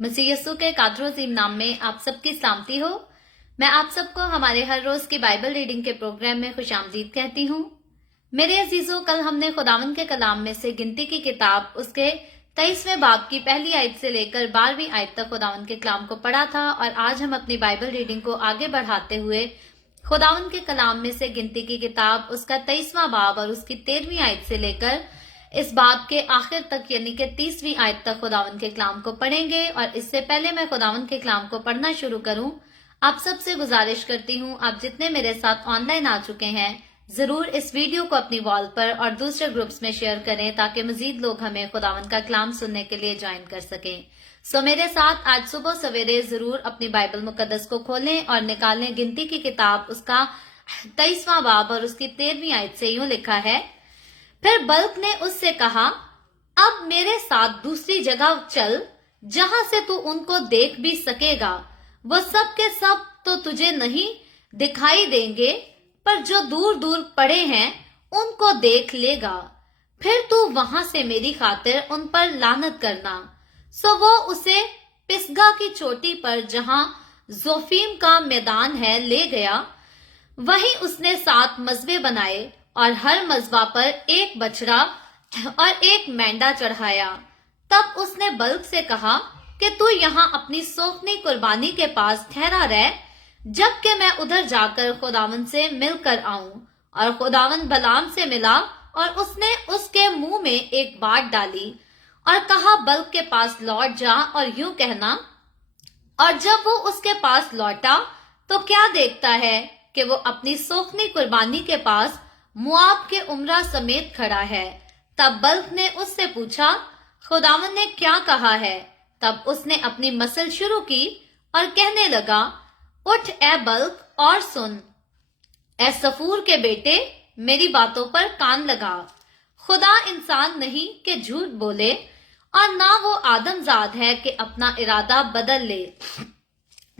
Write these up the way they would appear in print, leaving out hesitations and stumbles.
मसीह यीशु के कादर अजीम नाम में आप सबकी सलामती हो। मैं आप सबको हमारे हर रोज की बाइबल रीडिंग के प्रोग्राम में खुशामदीद कहती हूँ। मेरे अजीजों, कल हमने खुदावंद के कलाम में से गिनती की किताब उसके 23वें बाब की पहली आयत से लेकर 12वीं आयत तक खुदावंद के कलाम को पढ़ा था और आज हम अपनी बाइबल रीडिंग को आगे बढ़ाते हुए खुदावंद के कलाम में से गिनती की किताब उसका 23वां बाब और उसकी 13वीं आयत से लेकर इस बाब के आखिर तक यानी कि 30वीं आयत तक खुदावंद के कलाम को पढ़ेंगे। और इससे पहले मैं खुदावंद के कलाम को पढ़ना शुरू करूं, आप सबसे गुजारिश करती हूं, आप जितने मेरे साथ ऑनलाइन आ चुके हैं जरूर इस वीडियो को अपनी वॉल पर और दूसरे ग्रुप्स में शेयर करें ताकि मजीद लोग हमें खुदावंद का कलाम सुनने के लिए ज्वाइन कर सकें। सो मेरे साथ आज सुबह सवेरे जरूर अपनी बाइबल मुकद्दस को खोलें और निकालें गिनती की किताब उसका 23वां बाब और उसकी 13वीं आयत से यूं लिखा है, फिर बल्क ने उससे कहा, अब मेरे साथ दूसरी जगह चल जहां से तू उनको देख भी सकेगा। वो सब के सब तो तुझे नहीं दिखाई देंगे, पर जो दूर दूर पड़े हैं उनको देख लेगा। फिर तू वहां से मेरी खातिर उन पर लानत करना। सो वो उसे पिसगा की चोटी पर जहां जोफीम का मैदान है ले गया। वहीं उसने 7 मजबे बनाए और हर मजबा पर एक बछड़ा और एक मेंढा चढ़ाया। तब उसने बल्क से कहा कि तू यहाँ अपनी सोखनी कुर्बानी के पास ठहरा रह, जबकि मैं उधर जाकर खुदावन से मिलकर आऊं। और खुदावन बलाम से मिला और उसने उसके मुंह में एक बात डाली और कहा, बल्क के पास लौट जा और यूं कहना। और जब वो उसके पास लौटा तो क्या देखता है कि वो अपनी सोखनी कुर्बानी के पास मुआब के उमरा समेत खड़ा है। तब बल्क ने उससे पूछा, खुदावन ने क्या कहा है? तब उसने अपनी मसल शुरू की और कहने लगा, उठ ए बल्क और सुन। ए सफूर के बेटे, मेरी बातों पर कान लगा। खुदा इंसान नहीं कि झूठ बोले और ना वो आदमजाद है कि अपना इरादा बदल ले।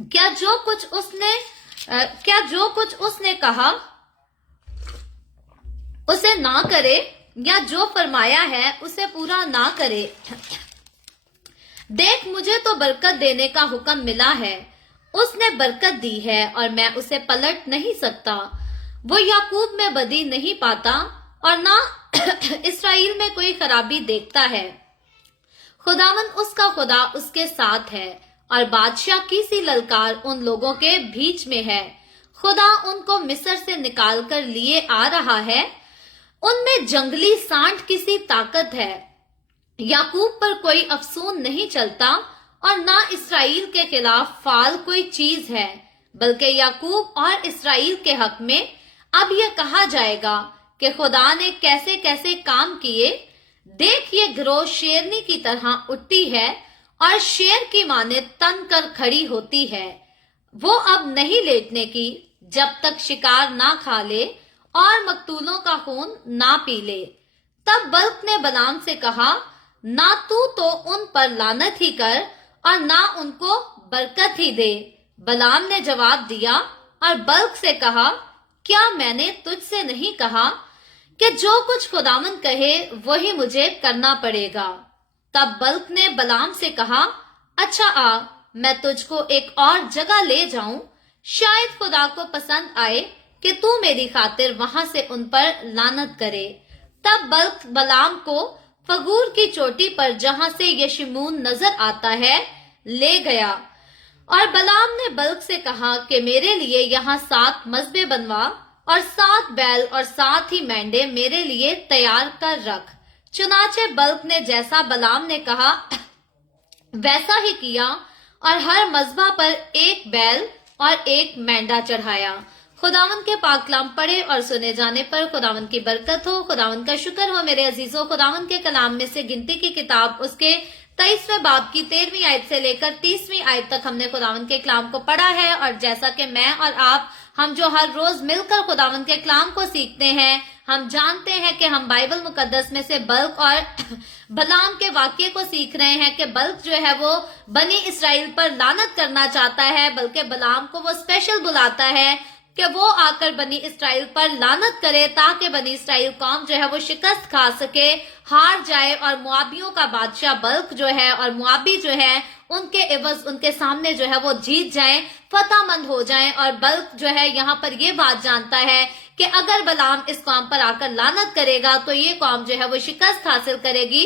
क्या जो कुछ उसने कहा उसे ना करे, या जो फरमाया है उसे पूरा ना करे। देख, मुझे तो बरकत देने का हुक्म मिला है। उसने बरकत दी है और मैं उसे पलट नहीं सकता। वो याकूब में बदी नहीं पाता और ना इसराइल में कोई खराबी देखता है। खुदावन उसका खुदा उसके साथ है और बादशाह की सी ललकार उन लोगों के बीच में है। खुदा उनको मिस्र से निकाल कर लिए आ रहा है। उनमें जंगली सांड की सी ताकत है। याकूब पर कोई अफसून नहीं चलता और ना इसराइल के खिलाफ फाल कोई चीज है, बल्कि याकूब और इसराइल के हक में अब यह कहा जाएगा कि खुदा ने कैसे कैसे काम किए। देख, ये गिरोह शेरनी की तरह उठती है और शेर की माने तन कर खड़ी होती है। वो अब नहीं लेटने की जब तक शिकार ना खा ले और मकतूलों का खून ना पी ले। तब बल्क ने बलाम से कहा, ना तू तो उन पर लानत ही कर और ना उनको बरकत ही दे। बलाम ने जवाब दिया और बल्क से कहा, क्या मैंने तुझसे नहीं कहा कि जो कुछ खुदावन कहे वही मुझे करना पड़ेगा? तब बल्क ने बलाम से कहा, अच्छा आ, मैं तुझको एक और जगह ले जाऊं। शायद खुदा को पसंद आए कि तू मेरी खातिर वहां से उन पर लानत करे। तब बल्क बलाम को फगूर की चोटी पर जहां से यशिमून नजर आता है ले गया। और बलाम ने बल्क से कहा कि मेरे लिए यहाँ 7 मजबे बनवा और 7 बैल और 7 ही मेंढे मेरे लिए तैयार कर रख। चुनाचे बल्क ने जैसा बलाम ने कहा वैसा ही किया और हर मजबा पर एक बैल और एक मेंढा चढ़ाया। खुदावन के पाक कलाम पढ़े और सुने जाने पर खुदावन की बरकत हो। खुदावन का शुक्र हो मेरे अजीजों। खुदावन के कलाम में से गिनती की किताब उसके 23वें बाब की 13वीं आयत से लेकर 30वीं आयत तक हमने खुदावन के कलाम को पढ़ा है। और जैसा कि मैं और आप हम जो हर रोज मिलकर खुदावन के कलाम को सीखते हैं, हम जानते हैं कि हम बाइबल मुकद्दस में से बल्क और बलाम के वाक्य को सीख रहे हैं कि बल्क जो है वो बनी इसराइल पर लानत करना चाहता है, बल्कि बलाम को वो स्पेशल बुलाता है कि वो आकर बनी इसराइल पर लानत करे, ताकि बनी इसराइल कौम जो है वो शिकस्त खा सके, हार जाए और मुआबियों का बादशाह बल्क जो है और मुआबी जो है उनके एवज उनके सामने जो है वो जीत जाए, फतहमंद हो जाए। और बल्क जो है यहाँ पर ये बात जानता है कि अगर बलाम इस कौम पर आकर लानत करेगा तो ये कौम जो है वो शिकस्त हासिल करेगी,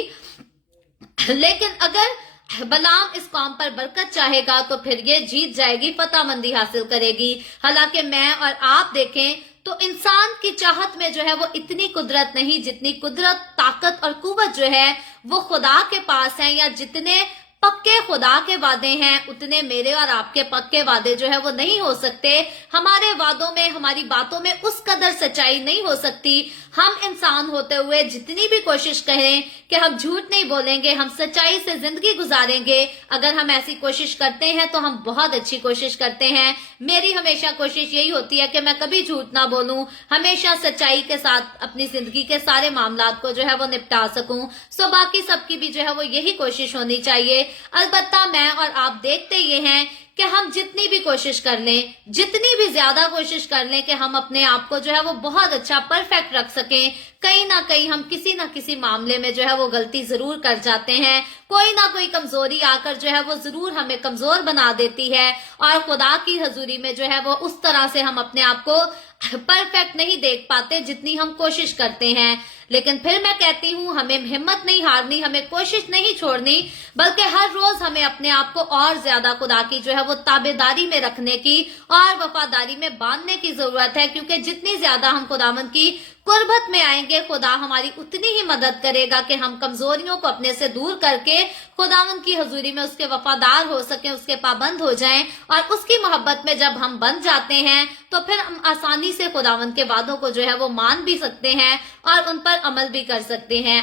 लेकिन अगर बलाम इस कौम पर बरकत चाहेगा तो फिर ये जीत जाएगी, फतहमंदी हासिल करेगी। हालांकि मैं और आप देखें तो इंसान की चाहत में जो है वो इतनी कुदरत नहीं जितनी कुदरत, ताकत और कुव्वत जो है वो खुदा के पास है, या जितने पक्के खुदा के वादे हैं उतने मेरे और आपके पक्के वादे जो है वो नहीं हो सकते। हमारे वादों में, हमारी बातों में उस कदर सच्चाई नहीं हो सकती। हम इंसान होते हुए जितनी भी कोशिश करें कि हम झूठ नहीं बोलेंगे, हम सच्चाई से जिंदगी गुजारेंगे, अगर हम ऐसी कोशिश करते हैं तो हम बहुत अच्छी कोशिश करते हैं। मेरी हमेशा कोशिश यही होती है कि मैं कभी झूठ ना बोलूं, हमेशा सच्चाई के साथ अपनी जिंदगी के सारे मामलात को जो है वो निपटा सकूं। सो बाकी सबकी भी जो है वो यही कोशिश होनी चाहिए। अलबत्ता मैं और आप देखते ये हैं कि हम जितनी भी कोशिश कर लें, जितनी भी ज्यादा कोशिश कर लें कि हम अपने आप को जो है वो बहुत अच्छा परफेक्ट रख सकें, कहीं ना कहीं हम किसी ना किसी मामले में जो है वो गलती जरूर कर जाते हैं। कोई ना कोई कमजोरी आकर जो है वो जरूर हमें कमजोर बना देती है, और खुदा की हजूरी में जो है वो उस तरह से हम अपने आप को परफेक्ट नहीं देख पाते जितनी हम कोशिश करते हैं। लेकिन फिर मैं कहती हूँ हमें हिम्मत नहीं हारनी, हमें कोशिश नहीं छोड़नी, बल्कि हर रोज हमें अपने आप को और ज्यादा खुदा की जो है वो ताबेदारी में रखने की और वफादारी में बांधने की जरूरत है। क्योंकि जितनी ज्यादा हम खुदावंद की कुर्बत में आएंगे, खुदा हमारी उतनी ही मदद करेगा कि हम कमजोरियों को अपने से दूर करके खुदावंद की हजूरी में उसके वफादार हो सकें, उसके पाबंद हो जाएं। और उसकी मोहब्बत में जब हम बन जाते हैं तो फिर हम आसानी से खुदावंद के वादों को जो है वो मान भी सकते हैं और उन पर अमल भी कर सकते हैं।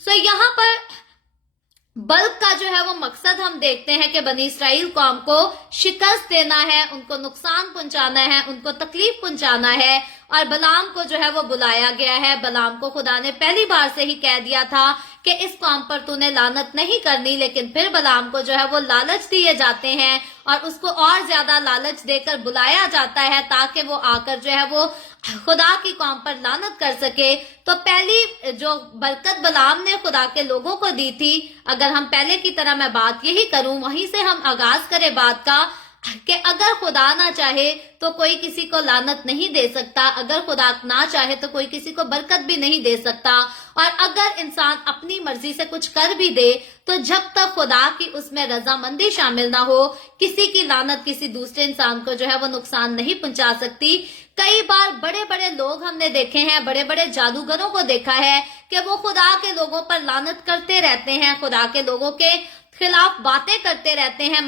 सो यहाँ पर बल्क का जो है वो मकसद हम देखते हैं कि बनी इसराइल कौम को शिकस्त देना है, उनको नुकसान पहुंचाना है, उनको तकलीफ पहुंचाना है। और बलाम को जो है वो बुलाया गया है। बलाम को खुदा ने पहली बार से ही कह दिया था कि इस कौम पर तूने लानत नहीं करनी, लेकिन फिर बलाम को जो है वो लालच दिए जाते हैं और उसको और ज्यादा लालच देकर बुलाया जाता है ताकि वो आकर जो है वो खुदा की कौम पर लानत कर सके। तो पहली जो बरकत बलाम ने खुदा के लोगों को दी थी, अगर हम पहले की तरह मैं बात यही करूं, वहीं से हम आगाज करें बात का, कि अगर खुदा ना चाहे तो कोई किसी को लानत नहीं दे सकता, अगर खुदा ना चाहे तो कोई किसी को बरकत भी नहीं दे सकता। और अगर इंसान अपनी मर्जी से कुछ कर भी दे तो जब तक खुदा की उसमें रजामंदी शामिल ना हो, किसी की लानत किसी दूसरे इंसान को जो है वो नुकसान नहीं पहुंचा सकती। कई बार बड़े बड़े लोग हमने देखे हैं, बड़े बड़े जादूगरों को देखा है कि वो खुदा के लोगों पर लानत करते रहते हैं, खुदा के लोगों के खिलाफ बातें करते रहते हैं,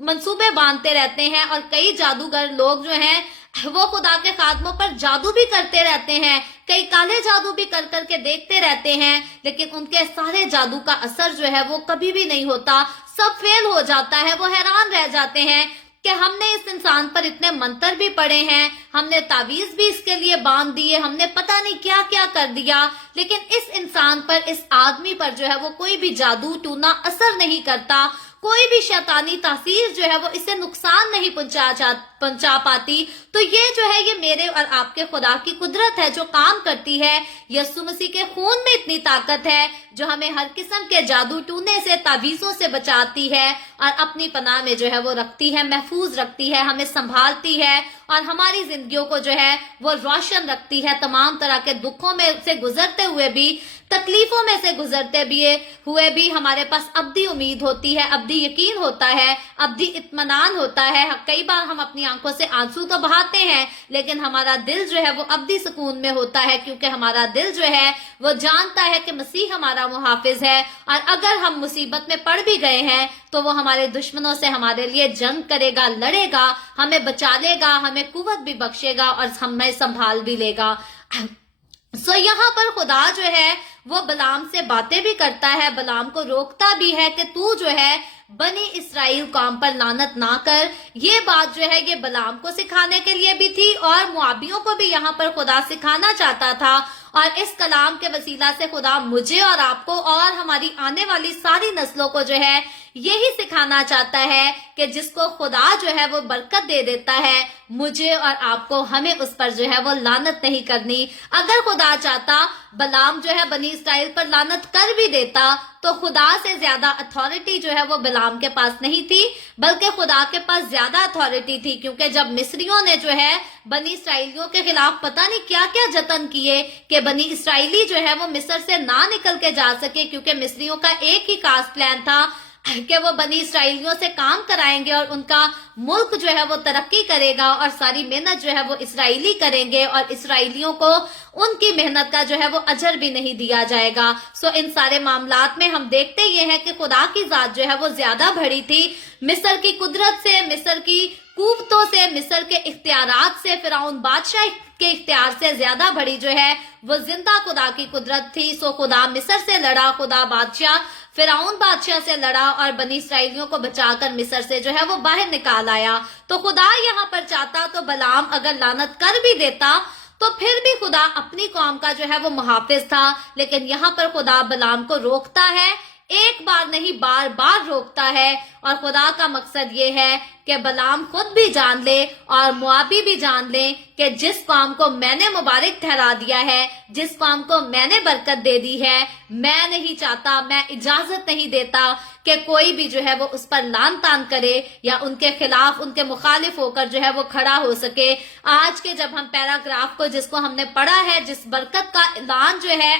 मंसूबे बांधते रहते हैं। और कई जादूगर लोग जो हैं वो खुदा के खादमों पर जादू भी करते रहते हैं, कई काले जादू भी कर करके देखते रहते हैं, लेकिन उनके सारे जादू का असर जो है वो कभी भी नहीं होता, सब फेल हो जाता है। वो हैरान रह जाते हैं कि हमने इस इंसान पर इतने मंत्र भी पढ़े हैं, हमने तावीज भी इसके लिए बांध दिए, हमने पता नहीं क्या क्या कर दिया, लेकिन इस इंसान पर, इस आदमी पर जो है वो कोई भी जादू टूना असर नहीं करता, कोई भी शैतानी तासीर जो है वो इसे नुकसान नहीं पहुंचा पाती। तो ये जो है ये मेरे और आपके खुदा की कुदरत है जो काम करती है। यीशु मसीह के खून में इतनी ताकत है जो हमें हर किस्म के जादू टूने से, तावीजों से बचाती है और अपनी पनाह में जो है वो रखती है, महफूज रखती है, हमें संभालती है और हमारी जिंदगियों को जो है वो रोशन रखती है। तमाम तरह के दुखों में से गुजरते हुए भी, तकलीफों में से गुजरते हुए भी हमारे पास अब्दी उम्मीद होती है, अब्दी यकीन होता है, अब्दी इत्मीनान होता है। कई बार हम अपनी आंखों से आंसू तो बहाते हैं, लेकिन हमारा दिल जो है वो अब्दी सुकून में होता है, क्योंकि हमारा दिल जो है वो जानता है कि मसीह हमारा मुहाफिज है। और अगर हम मुसीबत में पड़ भी गए हैं तो वो हमारे दुश्मनों से हमारे लिए जंग करेगा, लड़ेगा, हमें बचा लेगा, हमें कुव्वत भी बख्शेगा और हमें संभाल भी लेगा। सो यहाँ पर खुदा जो है वो बलाम से बातें भी करता है, बलाम को रोकता भी है कि तू जो है बनी इसराइल कौम पर लानत ना कर। ये बात जो है ये बलाम को सिखाने के लिए भी थी और मुआबियों को भी यहाँ पर खुदा सिखाना चाहता था। और इस कलाम के वसीला से खुदा मुझे और आपको और हमारी आने वाली सारी नस्लों को जो है यही सिखाना चाहता है कि जिसको खुदा जो है वो बरकत दे देता है, मुझे और आपको, हमें उस पर जो है वो लानत नहीं करनी। अगर खुदा चाहता बलाम जो है बनी इसराइल पर लानत कर भी देता, तो खुदा से ज्यादा अथॉरिटी जो है वो बिलाम के पास नहीं थी, बल्कि खुदा के पास ज्यादा अथॉरिटी थी। क्योंकि जब मिस्रियों ने जो है बनी इसराइलियों के खिलाफ पता नहीं क्या क्या जतन किए कि बनी इसराइली जो है वो मिस्र से ना निकल के जा सके, क्योंकि मिस्रियों का एक ही खास प्लान था कि वो बनी इसराइलियों से काम कराएंगे और उनका मुल्क जो है वो तरक्की करेगा और सारी मेहनत जो है वो इसराइली करेंगे और इसराइलियों को उनकी मेहनत का जो है वो अजर भी नहीं दिया जाएगा। सो इन सारे मामलात में हम देखते ये हैं कि खुदा की जात जो है वो ज्यादा बड़ी थी। मिस्र की कुदरत से, मिस्र की कुव्वतों से, मिस्र के इख्तियारात से, फिरौन बादशाह के इख्तियार से ज्यादा बड़ी जो है वो जिंदा खुदा की कुदरत थी। सो खुदा मिस्र से लड़ा, खुदा बादशाह फिरौन बादशाह से लड़ा और बनी इसराइलियों को बचाकर मिस्र से जो है वो बाहर निकाल आया। तो खुदा यहाँ पर चाहता तो बलाम अगर लानत कर भी देता तो फिर भी खुदा अपनी कौम का जो है वो मुहाफिज था। लेकिन यहाँ पर खुदा बलाम को रोकता है, एक बार नहीं बार बार रोकता है। और खुदा का मकसद ये है कि बलाम खुद भी जान ले और मुआबी भी जान ले कि जिस कौम को मैंने मुबारक ठहरा दिया है, जिस कौम को मैंने बरकत दे दी है, मैं नहीं चाहता, मैं इजाजत नहीं देता कि कोई भी जो है वो उस पर लान तान करे या उनके खिलाफ, उनके मुखालिफ होकर जो है वो खड़ा हो सके। आज के जब हम पैराग्राफ को जिसको हमने पढ़ा है, जिस बरकत का ऐलान जो है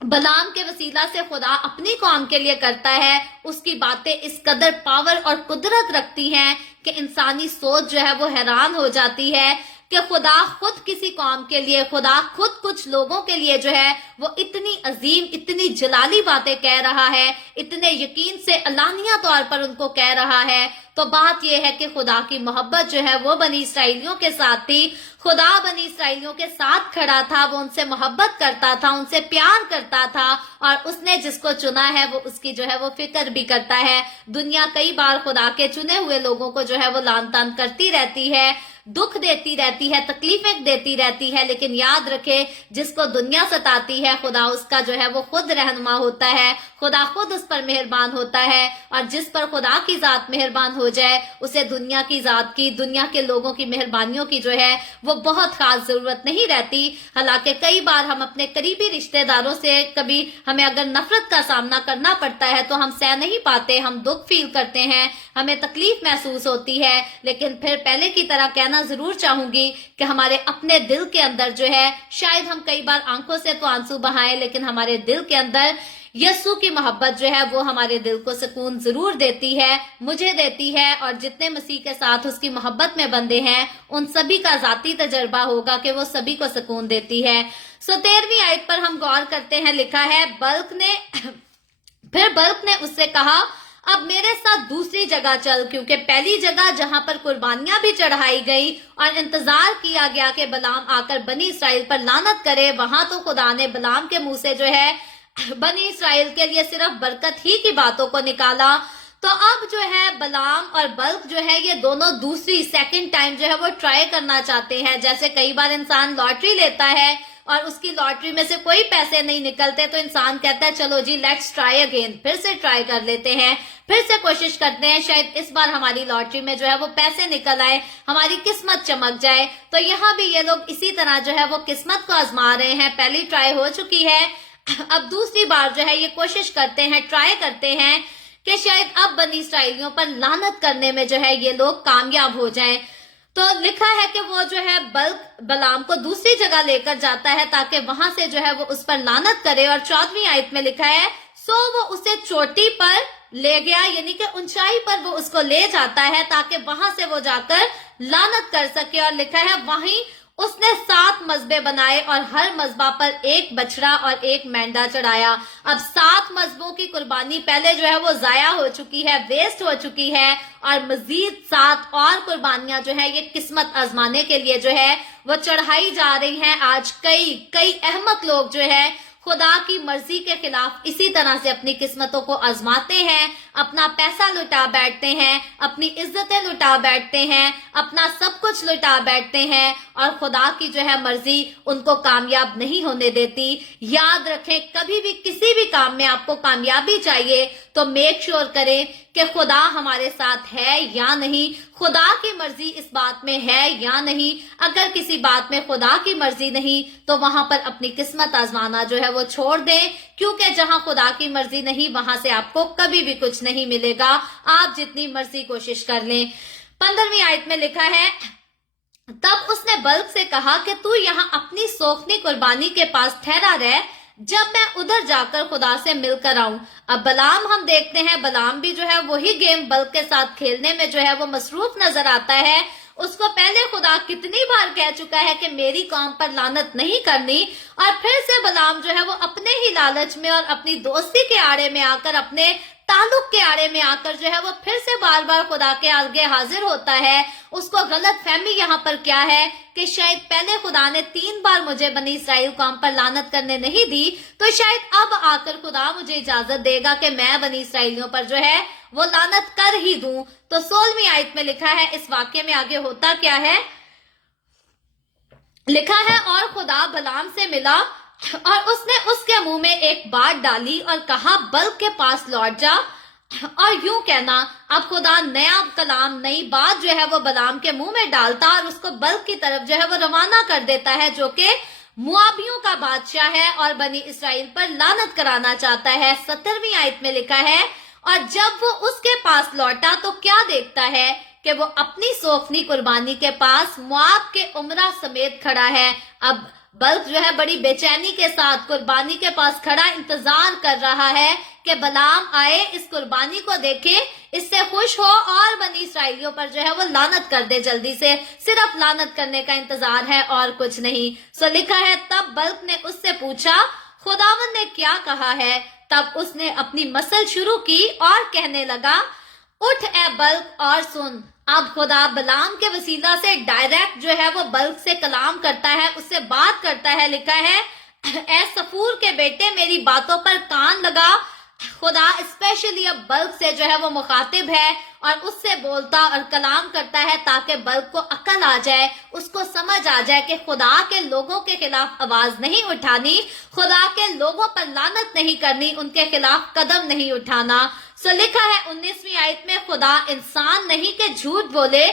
बलाम के वसीला से खुदा अपनी कौम के लिए करता है, उसकी बातें इस कदर पावर और कुदरत रखती हैं कि इंसानी सोच जो है वो हैरान हो जाती है कि खुदा खुद किसी कौम के लिए, खुदा खुद कुछ लोगों के लिए जो है वो इतनी अजीम, इतनी जलाली बातें कह रहा है, इतने यकीन से अलानिया तौर पर उनको कह रहा है। तो बात यह है कि खुदा की मोहब्बत जो है वो बनी इसराइलियों के साथ थी। खुदा बनी इसराइलियों के साथ खड़ा था, वो उनसे मोहब्बत करता था, उनसे प्यार करता था और उसने जिसको चुना है वो उसकी जो है वो फिक्र भी करता है। दुनिया कई बार खुदा के चुने हुए लोगों को जो है वो लान तान करती रहती है, दुख देती रहती है, तकलीफें देती रहती है, लेकिन याद रखे जिसको दुनिया सताती है खुदा उसका जो है वो खुद रहनुमा होता है, खुदा खुद उस पर मेहरबान होता है। और जिस पर खुदा की जात मेहरबान हो जाए उसे दुनिया की जात की, दुनिया के लोगों की मेहरबानियों की जो है वो बहुत खास जरूरत नहीं रहती। हालांकि कई बार हम अपने करीबी रिश्तेदारों से कभी हमें अगर नफरत का सामना करना पड़ता है तो हम सह नहीं पाते, हम दुख फील करते हैं, हमें तकलीफ महसूस होती है। लेकिन फिर पहले की तरह कहना जरूर चाहूंगी कि हमारे अपने दिल के अंदर जो है, शायद हम कई बार आंखों से तो आंसू बहाएं, लेकिन हमारे दिल के अंदर यीशु की मोहब्बत जो है वो हमारे दिल को सुकून जरूर देती है, मुझे देती है। और जितने मसीह के साथ उसकी मोहब्बत में बंधे हैं उन सभी का जाती तजर्बा होगा कि वो सभी को सुकून देती है। 13वीं आयत पर हम गौर करते हैं, लिखा है फिर बल्क ने उससे कहा, अब मेरे साथ दूसरी जगह चल, क्योंकि पहली जगह जहां पर कुर्बानियां भी चढ़ाई गई और इंतजार किया गया कि बलाम आकर बनी इसराइल पर लानत करे, वहां तो खुदा ने बलाम के मुंह से जो है बनी इसराइल के लिए सिर्फ बरकत ही की बातों को निकाला। तो अब जो है बलाम और बल्क जो है ये दोनों दूसरी सेकंड टाइम जो है वो ट्राई करना चाहते हैं। जैसे कई बार इंसान लॉटरी लेता है और उसकी लॉटरी में से कोई पैसे नहीं निकलते तो इंसान कहता है चलो जी लेट्स ट्राई अगेन, फिर से ट्राई कर लेते हैं, फिर से कोशिश करते हैं, शायद इस बार हमारी लॉटरी में जो है वो पैसे निकल आए, हमारी किस्मत चमक जाए। तो यहाँ भी ये लोग इसी तरह जो है वो किस्मत को आजमा रहे हैं। पहली ट्राई हो चुकी है, अब दूसरी बार जो है ये कोशिश करते हैं, ट्राई करते हैं कि शायद अब बनी इसराइलियों पर लानत करने में जो है ये लोग कामयाब हो जाएं। तो लिखा है कि वो जो है बल्क बलाम को दूसरी जगह लेकर जाता है ताकि वहां से जो है वो उस पर लानत करे। और 14वीं आयत में लिखा है, सो वो उसे चोटी पर ले गया, यानी कि ऊंचाई पर वो उसको ले जाता है ताकि वहां से वो जाकर लानत कर सके। और लिखा है वहीं उसने 7 मजबे बनाए और हर मजबा पर एक बछड़ा और एक मेंढा चढ़ाया। अब 7 मजबों की कुर्बानी पहले जो है वो जाया हो चुकी है, वेस्ट हो चुकी है, और मजीद 7 और कुर्बानियां जो है ये किस्मत आजमाने के लिए जो है वो चढ़ाई जा रही हैं। आज कई अहमक लोग जो है खुदा की मर्जी के खिलाफ इसी तरह से अपनी किस्मतों को आजमाते हैं, अपना पैसा लुटा बैठते हैं, अपनी इज्जतें लुटा बैठते हैं, अपना सब कुछ लुटा बैठते हैं और खुदा की जो है मर्जी उनको कामयाब नहीं होने देती। याद रखें, कभी भी किसी भी काम में आपको कामयाबी चाहिए तो मेक श्योर करें कि खुदा हमारे साथ है या नहीं, खुदा की मर्जी इस बात में है या नहीं। अगर किसी बात में खुदा की मर्जी नहीं तो वहां पर अपनी किस्मत आजमाना जो है वो छोड़ दें, क्योंकि जहां खुदा की मर्जी नहीं वहां से आपको कभी भी कुछ नहीं मिलेगा, आप जितनी मर्जी कोशिश कर लें। 15वीं आयत में लिखा है, तब उसने बल्क से कहा कि तू यहाँ अपनी सोखनी कुर्बानी के पास ठहरा रह, जब मैं उधर जाकर खुदा से मिलकर आऊं। अब बलाम हम देखते हैं, बलाम भी जो है वही गेम बल्क के साथ खेलने में जो है वो मसरूफ नजर आता है। उसको पहले खुदा कितनी बार कह चुका है कि मेरी कौम पर लानत नहीं करनी, और फिर से बलाम जो है वो अपने ही लालच में और अपनी दोस्ती के आड़े में आकर, अपने ताल्लुक के आड़े में आकर जो है वो फिर से बार बार खुदा के आगे हाजिर होता है। उसको गलत फहमी यहाँ पर क्या है कि शायद पहले खुदा ने 3 बार मुझे बनी इस्राएल कौम पर लानत करने नहीं दी, तो शायद अब आकर खुदा मुझे इजाजत देगा कि मैं बनी इस्राएलियों पर जो है वो लानत कर ही दूं। तो 16वीं आयत में लिखा है, इस वाक्य में आगे होता क्या है, लिखा है, और खुदा बलाम से मिला और उसने उसके मुंह में एक बात डाली और कहा, बल्क के पास लौट जा और यूं कहना। अब खुदा नया कलाम, नई बात जो है वो बलाम के मुंह में डालता और उसको बल्क की तरफ जो है वो रवाना कर देता है, जो कि मुआबियों का बादशाह है और बनी इसराइल पर लानत कराना चाहता है। 17वीं आयत में लिखा है, और जब वो उसके पास लौटा तो क्या देखता है कि वो अपनी सोखनी कुर्बानी के पास मुआब के उमरा समेत खड़ा है। अब बल्क जो है बड़ी बेचैनी के साथ कुर्बानी के पास खड़ा इंतजार कर रहा है कि बलाम आए, इस कुर्बानी को देखे, इससे खुश हो और बनी इस्राएलियों पर जो है वो लानत कर दे जल्दी से। सिर्फ लानत करने का इंतजार है और कुछ नहीं। सो लिखा है, तब बल्क ने उससे पूछा, खुदावंद ने क्या कहा है? तब उसने अपनी मसल शुरू की और कहने लगा, उठ ए बल्क और सुन। अब खुदा बलाम के वसीला से डायरेक्ट जो है वो बल्क से कलाम करता है, उससे बात करता है। लिखा है, ए सफूर के बेटे मेरी बातों पर कान लगा। खुदा स्पेशली अब बल्क से जो है वो मुखातिब है और उससे बोलता और कलाम करता है ताकि बल्क को अकल आ जाए, उसको समझ आ जाए कि खुदा के लोगों के खिलाफ आवाज नहीं उठानी, खुदा के लोगों पर लानत नहीं करनी, उनके खिलाफ कदम नहीं उठाना। सो लिखा है 19वीं आयत में, खुदा इंसान नहीं के झूठ बोले।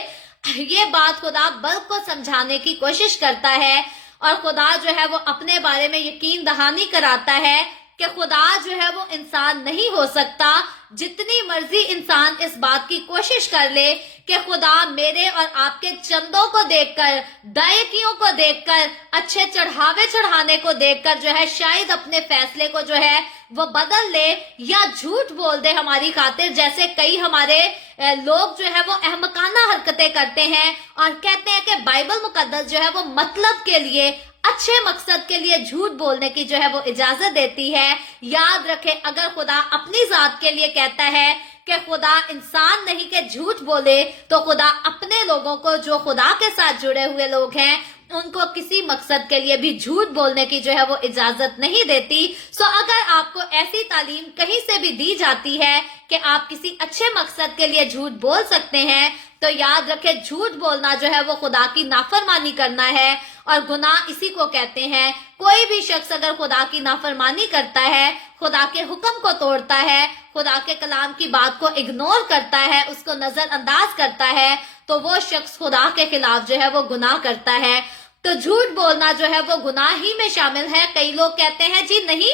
ये बात खुदा बल्क को समझाने की कोशिश करता है और खुदा जो है वो अपने बारे में यकीन दहानी कराता है कि खुदा जो है वो इंसान नहीं हो सकता। जितनी मर्जी इंसान इस बात की कोशिश कर ले कि खुदा मेरे और आपके चंदों को देखकर, दायकियों को देखकर, अच्छे चढ़ावे चढ़ाने को देखकर जो है शायद अपने फैसले को जो है वो बदल ले या झूठ बोल दे हमारी खातिर, जैसे कई हमारे लोग जो है वो अहमकाना हरकतें करते हैं और कहते हैं कि बाइबल मुकद्दस जो है वो मतलब के लिए, अच्छे मकसद के लिए झूठ बोलने की जो है वो इजाजत देती है। याद रखें, अगर खुदा अपनी जात के लिए कहता है कि खुदा इंसान नहीं के झूठ बोले, तो खुदा अपने लोगों को, जो खुदा के साथ जुड़े हुए लोग हैं, उनको किसी मकसद के लिए भी झूठ बोलने की जो है वो इजाजत नहीं देती। सो अगर आपको ऐसी तालीम कहीं से भी दी जाती है कि आप किसी अच्छे मकसद के लिए झूठ बोल सकते हैं, तो याद रखें, झूठ बोलना जो है वो खुदा की नाफरमानी करना है और गुनाह इसी को कहते हैं। कोई भी शख्स अगर खुदा की नाफरमानी करता है, खुदा के हुक्म को तोड़ता है, खुदा के कलाम की बात को इग्नोर करता है, उसको नजरअंदाज करता है, तो वो शख्स खुदा के खिलाफ जो है वो गुनाह करता है। तो झूठ बोलना जो है वो गुनाह ही में शामिल है। कई लोग कहते हैं जी नहीं,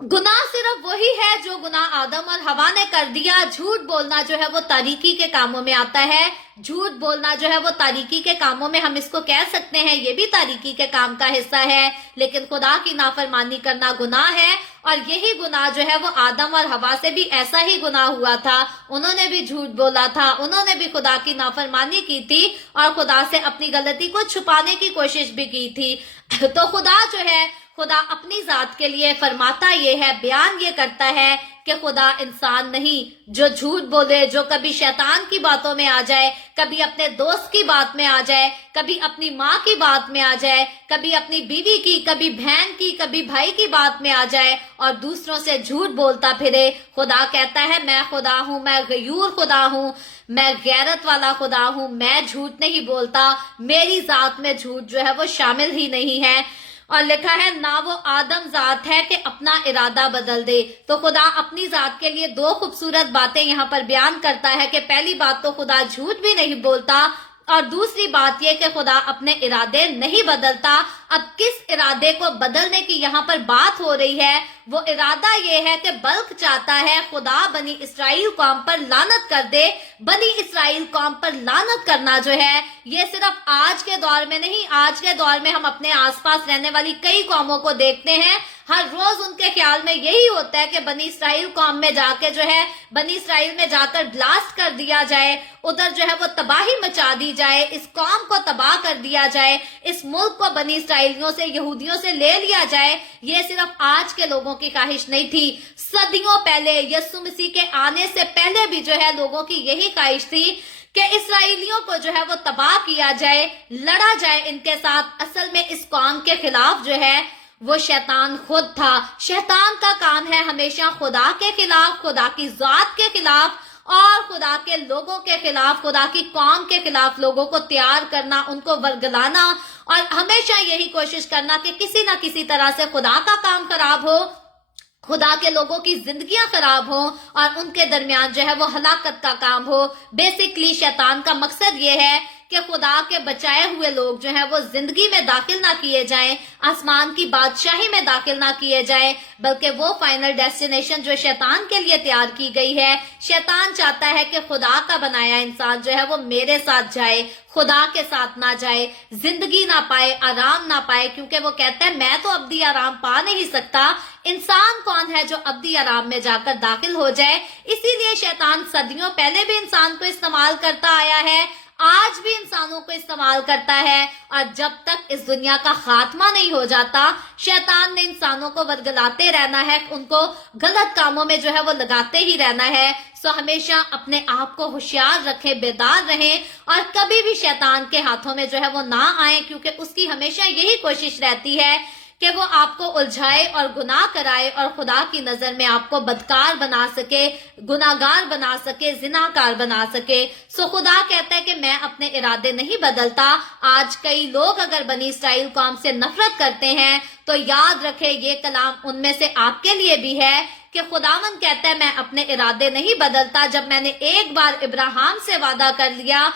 गुनाह सिर्फ वही है जो गुनाह आदम और हवा ने कर दिया। झूठ बोलना जो है वो तारीकी के कामों में आता है। झूठ बोलना जो है वो तारीकी के कामों में हम इसको कह सकते हैं, ये भी तारीकी के काम का हिस्सा है। लेकिन खुदा की नाफरमानी करना गुनाह है और यही गुनाह जो है वो आदम और हवा से भी ऐसा ही गुनाह हुआ था। उन्होंने भी झूठ बोला था, उन्होंने भी खुदा की नाफरमानी की थी और खुदा से अपनी गलती को छुपाने की कोशिश भी की थी। तो खुदा जो है, خدا اپنی ذات کے لیے فرماتا یہ ہے، بیان یہ کرتا ہے کہ خدا انسان نہیں جو جھوٹ بولے، جو کبھی شیطان کی باتوں میں آ جائے، کبھی اپنے دوست کی بات میں آ جائے، کبھی اپنی ماں کی بات میں آ جائے، کبھی اپنی بیوی کی، کبھی بہن کی، کبھی بھائی کی بات میں آ جائے اور دوسروں سے جھوٹ بولتا پھرے۔ خدا کہتا ہے میں خدا ہوں، میں غیور خدا ہوں، میں غیرت والا خدا ہوں، میں جھوٹ نہیں بولتا، میری ذات میں جھوٹ جو ہے وہ شامل ہی نہیں ہے۔ اور لکھا ہے نہ وہ آدم ذات ہے کہ اپنا ارادہ بدل دے۔ تو خدا اپنی ذات کے لیے دو خوبصورت باتیں یہاں پر بیان کرتا ہے کہ پہلی بات تو خدا جھوٹ بھی نہیں بولتا، اور دوسری بات یہ کہ خدا اپنے ارادے نہیں بدلتا۔ اب کس ارادے کو بدلنے کی یہاں پر بات ہو رہی ہے؟ وہ ارادہ یہ ہے کہ بلک چاہتا ہے خدا بنی اسرائیل قوم پر لعنت کر دے۔ بنی اسرائیل قوم پر لعنت کرنا جو ہے یہ صرف آج کے دور میں نہیں، آج کے دور میں ہم اپنے آس پاس رہنے والی کئی قوموں کو دیکھتے ہیں، ہر روز ان کے خیال میں یہی ہوتا ہے کہ بنی اسرائیل قوم میں جا کے جو ہے بنی اسرائیل میں جا کر بلاسٹ کر دیا جائے، ادھر جو ہے وہ تباہی مچا دی جائے، اس قوم کو تباہ کر دیا جائے، اس ملک کو بنی اسرائیلیوں سے، یہودیوں سے لے لیا جائے۔ یہ صرف آج کے لوگوں کی خواہش نہیں تھی، صدیوں پہلے یسوع مسیح کے آنے سے پہلے بھی جو ہے لوگوں کی یہی خواہش تھی کہ اسرائیلیوں کو جو ہے وہ تباہ کیا جائے، لڑا جائے ان کے ساتھ۔ اصل میں اس قوم کے خلاف جو ہے وہ شیطان خود تھا۔ شیطان کا کام ہے ہمیشہ خدا کے خلاف، خدا کی ذات کے خلاف اور خدا کے لوگوں کے خلاف، خدا کی قوم کے خلاف لوگوں کو تیار کرنا، ان کو ورگلانا، اور ہمیشہ یہی کوشش کرنا کہ کسی نہ کسی طرح سے خدا کا کام خراب ہو، خدا کے لوگوں کی زندگیاں خراب ہوں اور ان کے درمیان جو ہے وہ ہلاکت کا کام ہو۔ بیسیکلی شیطان کا مقصد یہ ہے کہ خدا کے بچائے ہوئے لوگ جو ہیں وہ زندگی میں داخل نہ کیے جائیں، آسمان کی بادشاہی میں داخل نہ کیے جائیں، بلکہ وہ فائنل ڈیسٹینیشن جو شیطان کے لیے تیار کی گئی ہے۔ شیطان چاہتا ہے کہ خدا کا بنایا انسان جو ہے وہ میرے ساتھ جائے، خدا کے ساتھ نہ جائے، زندگی نہ پائے، آرام نہ پائے، کیونکہ وہ کہتا ہے میں تو ابدی آرام پا نہیں سکتا، انسان کون ہے جو ابدی آرام میں جا کر داخل ہو جائے۔ اسی لیے شیطان صدیوں پہلے بھی انسان کو استعمال کرتا آیا ہے، آج بھی انسانوں کو استعمال کرتا ہے، اور جب تک اس دنیا کا خاتمہ نہیں ہو جاتا شیطان نے انسانوں کو ورگلاتے رہنا ہے، ان کو غلط کاموں میں جو ہے وہ لگاتے ہی رہنا ہے۔ سو ہمیشہ اپنے آپ کو ہوشیار رکھیں، بیدار رہیں، اور کبھی بھی شیطان کے ہاتھوں میں جو ہے وہ نہ آئیں، کیونکہ اس کی ہمیشہ یہی کوشش رہتی ہے کہ وہ آپ کو الجھائے اور گناہ کرائے اور خدا کی نظر میں آپ کو بدکار بنا سکے، گناہگار بنا سکے، زناکار بنا سکے۔ سو خدا کہتا ہے کہ میں اپنے ارادے نہیں بدلتا۔ آج کئی لوگ اگر بنی اسرائیل قوم سے نفرت کرتے ہیں تو یاد رکھے یہ کلام ان میں سے آپ کے لیے بھی ہے کہ خداوند کہتا ہے میں اپنے ارادے نہیں بدلتا۔ جب میں نے ایک بار ابراہیم سے وعدہ کر لیا،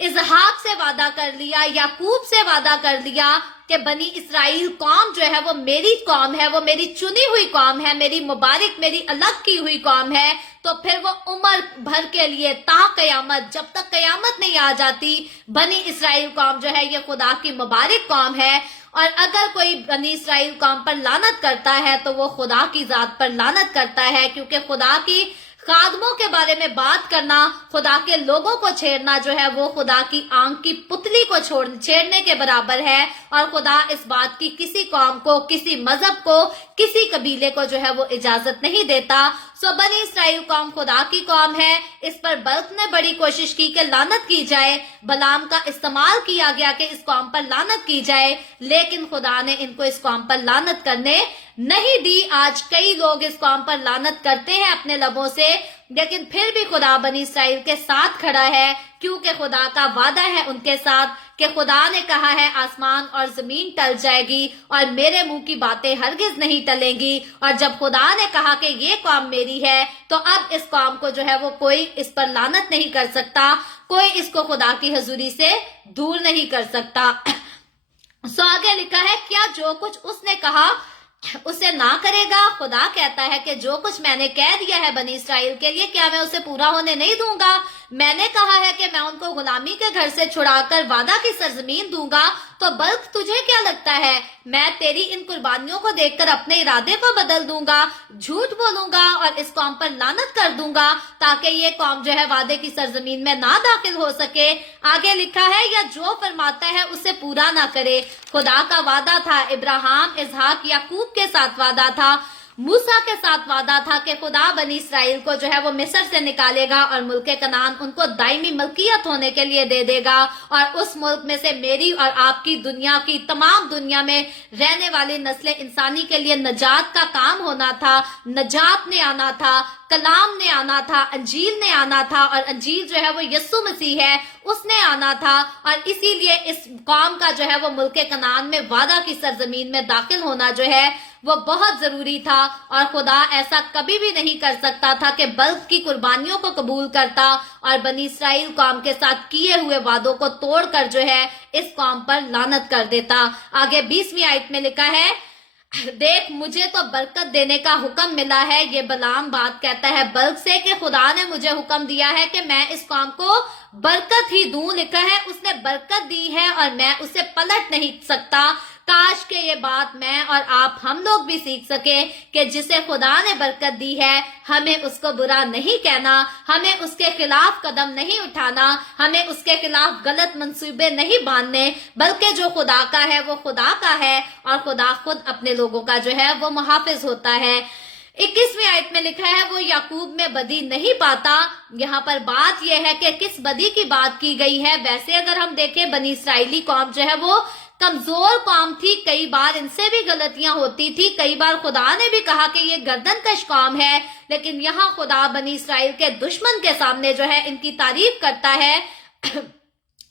اسحاق سے وعدہ کر لیا، یعقوب سے وعدہ کر لیا کہ بنی اسرائیل قوم جو ہے وہ میری قوم ہے، وہ میری چنی ہوئی قوم ہے، میری مبارک، میری الگ کی ہوئی قوم ہے، تو پھر وہ عمر بھر کے لیے تا قیامت، جب تک قیامت نہیں آ جاتی، بنی اسرائیل قوم جو ہے یہ خدا کی مبارک قوم ہے۔ اور اگر کوئی بنی اسرائیل قوم پر لعنت کرتا ہے تو وہ خدا کی ذات پر لعنت کرتا ہے، کیونکہ خدا کی خادموں کے بارے میں بات کرنا، خدا کے لوگوں کو چھیڑنا جو ہے وہ خدا کی آنکھ کی پتلی کو چھیڑنے کے برابر ہے، اور خدا اس بات کی کسی قوم کو، کسی مذہب کو، کسی قبیلے کو جو ہے وہ اجازت نہیں دیتا۔ سو بنی اسرائیل قوم خدا کی قوم ہے، اس پر بلق نے بڑی کوشش کی کہ لعنت کی جائے، بلام کا استعمال کیا گیا کہ اس قوم پر لعنت کی جائے، لیکن خدا نے ان کو اس قوم پر لعنت کرنے نہیں دی۔ آج کئی لوگ اس قوم پر لعنت کرتے ہیں اپنے لبوں سے، لیکن پھر بھی خدا بنی اسرائیل کے ساتھ کھڑا ہے، کیونکہ خدا کا وعدہ ہے ان کے ساتھ کہ خدا نے کہا ہے آسمان اور زمین ٹل جائے گی اور میرے منہ کی باتیں ہرگز نہیں ٹلیں گی۔ اور جب خدا نے کہا کہ یہ قوم میری ہے تو اب اس قوم کو جو ہے وہ کوئی اس پر لعنت نہیں کر سکتا، کوئی اس کو خدا کی حضوری سے دور نہیں کر سکتا۔ سو آگے لکھا ہے کیا جو کچھ اس نے کہا اسے نہ کرے گا؟ خدا کہتا ہے کہ جو کچھ میں نے کہہ دیا ہے بنی اسرائیل کے لیے کیا میں اسے پورا ہونے نہیں دوں گا؟ میں نے کہا ہے کہ میں ان کو غلامی کے گھر سے چھڑا کر وعدہ کی سرزمین دوں گا، तो बल्क तुझे क्या लगता है मैं तेरी इन कुर्बानियों को देखकर अपने इरादे को बदल दूंगा, झूठ बोलूंगा और इस कौम पर लानत कर दूंगा ताकि ये कौम जो है वादे की सरजमीन में ना दाखिल हो सके। आगे लिखा है या जो फरमाता है उसे पूरा ना करे। खुदा का वादा था, इब्राहिम, इसहाक, याकूब के साथ वादा था, मूसा के साथ वादा था कि खुदा बनी इसराइल को जो है वो मिस्र से निकालेगा और मुल्क कनान उनको दायमी मलकियत होने के लिए दे देगा और उस मुल्क में से मेरी और आपकी दुनिया की तमाम दुनिया में रहने वाली नस्ल इंसानी के लिए नजात का काम होना था। नजात ने आना था, कलाम ने आना था, अंजील ने आना था और अंजील जो है वो यस्सु मसीह है, उसने आना था और इसीलिए इस कौम का जो है वो मुल्क कनान में वादा की सरजमीन में दाखिल होना जो है वो बहुत जरूरी था। और खुदा ऐसा कभी भी नहीं कर सकता था कि बल्क की कुर्बानियों को कबूल करता और बनी इसराइल कौम के साथ किए हुए वादों को तोड़कर जो है इस कौम पर लानत कर देता। आगे 20वीं आयत में लिखा है, देख मुझे तो बरकत देने का हुक्म मिला है। ये बलाम बात कहता है बल्क से कि खुदा ने मुझे हुक्म दिया है कि मैं इस कौम को बरकत ही दूं। लिखा है उसने बरकत दी है और मैं उसे पलट नहीं सकता। काश के ये बात मैं और आप हम लोग भी सीख सके कि जिसे खुदा ने बरकत दी है हमें उसको बुरा नहीं कहना, हमें उसके खिलाफ कदम नहीं उठाना, हमें उसके खिलाफ गलत मंसूबे नहीं बांधने, बल्कि जो खुदा का है वो खुदा का है और खुदा खुद अपने लोगों का जो है वो मुहाफिज होता है। 21वीं आयत में लिखा है वो याकूब में बदी नहीं पाता। यहाँ पर बात यह है कि किस बदी की बात की गई है। वैसे अगर हम देखें बनी इसराइली कौम जो है वो कमजोर कौम थी, कई बार इनसे भी गलतियां होती थी, कई बार खुदा ने भी कहा कि ये गर्दनकश कौम है, लेकिन यहाँ खुदा बनी इसराइल के दुश्मन के सामने जो है इनकी तारीफ करता है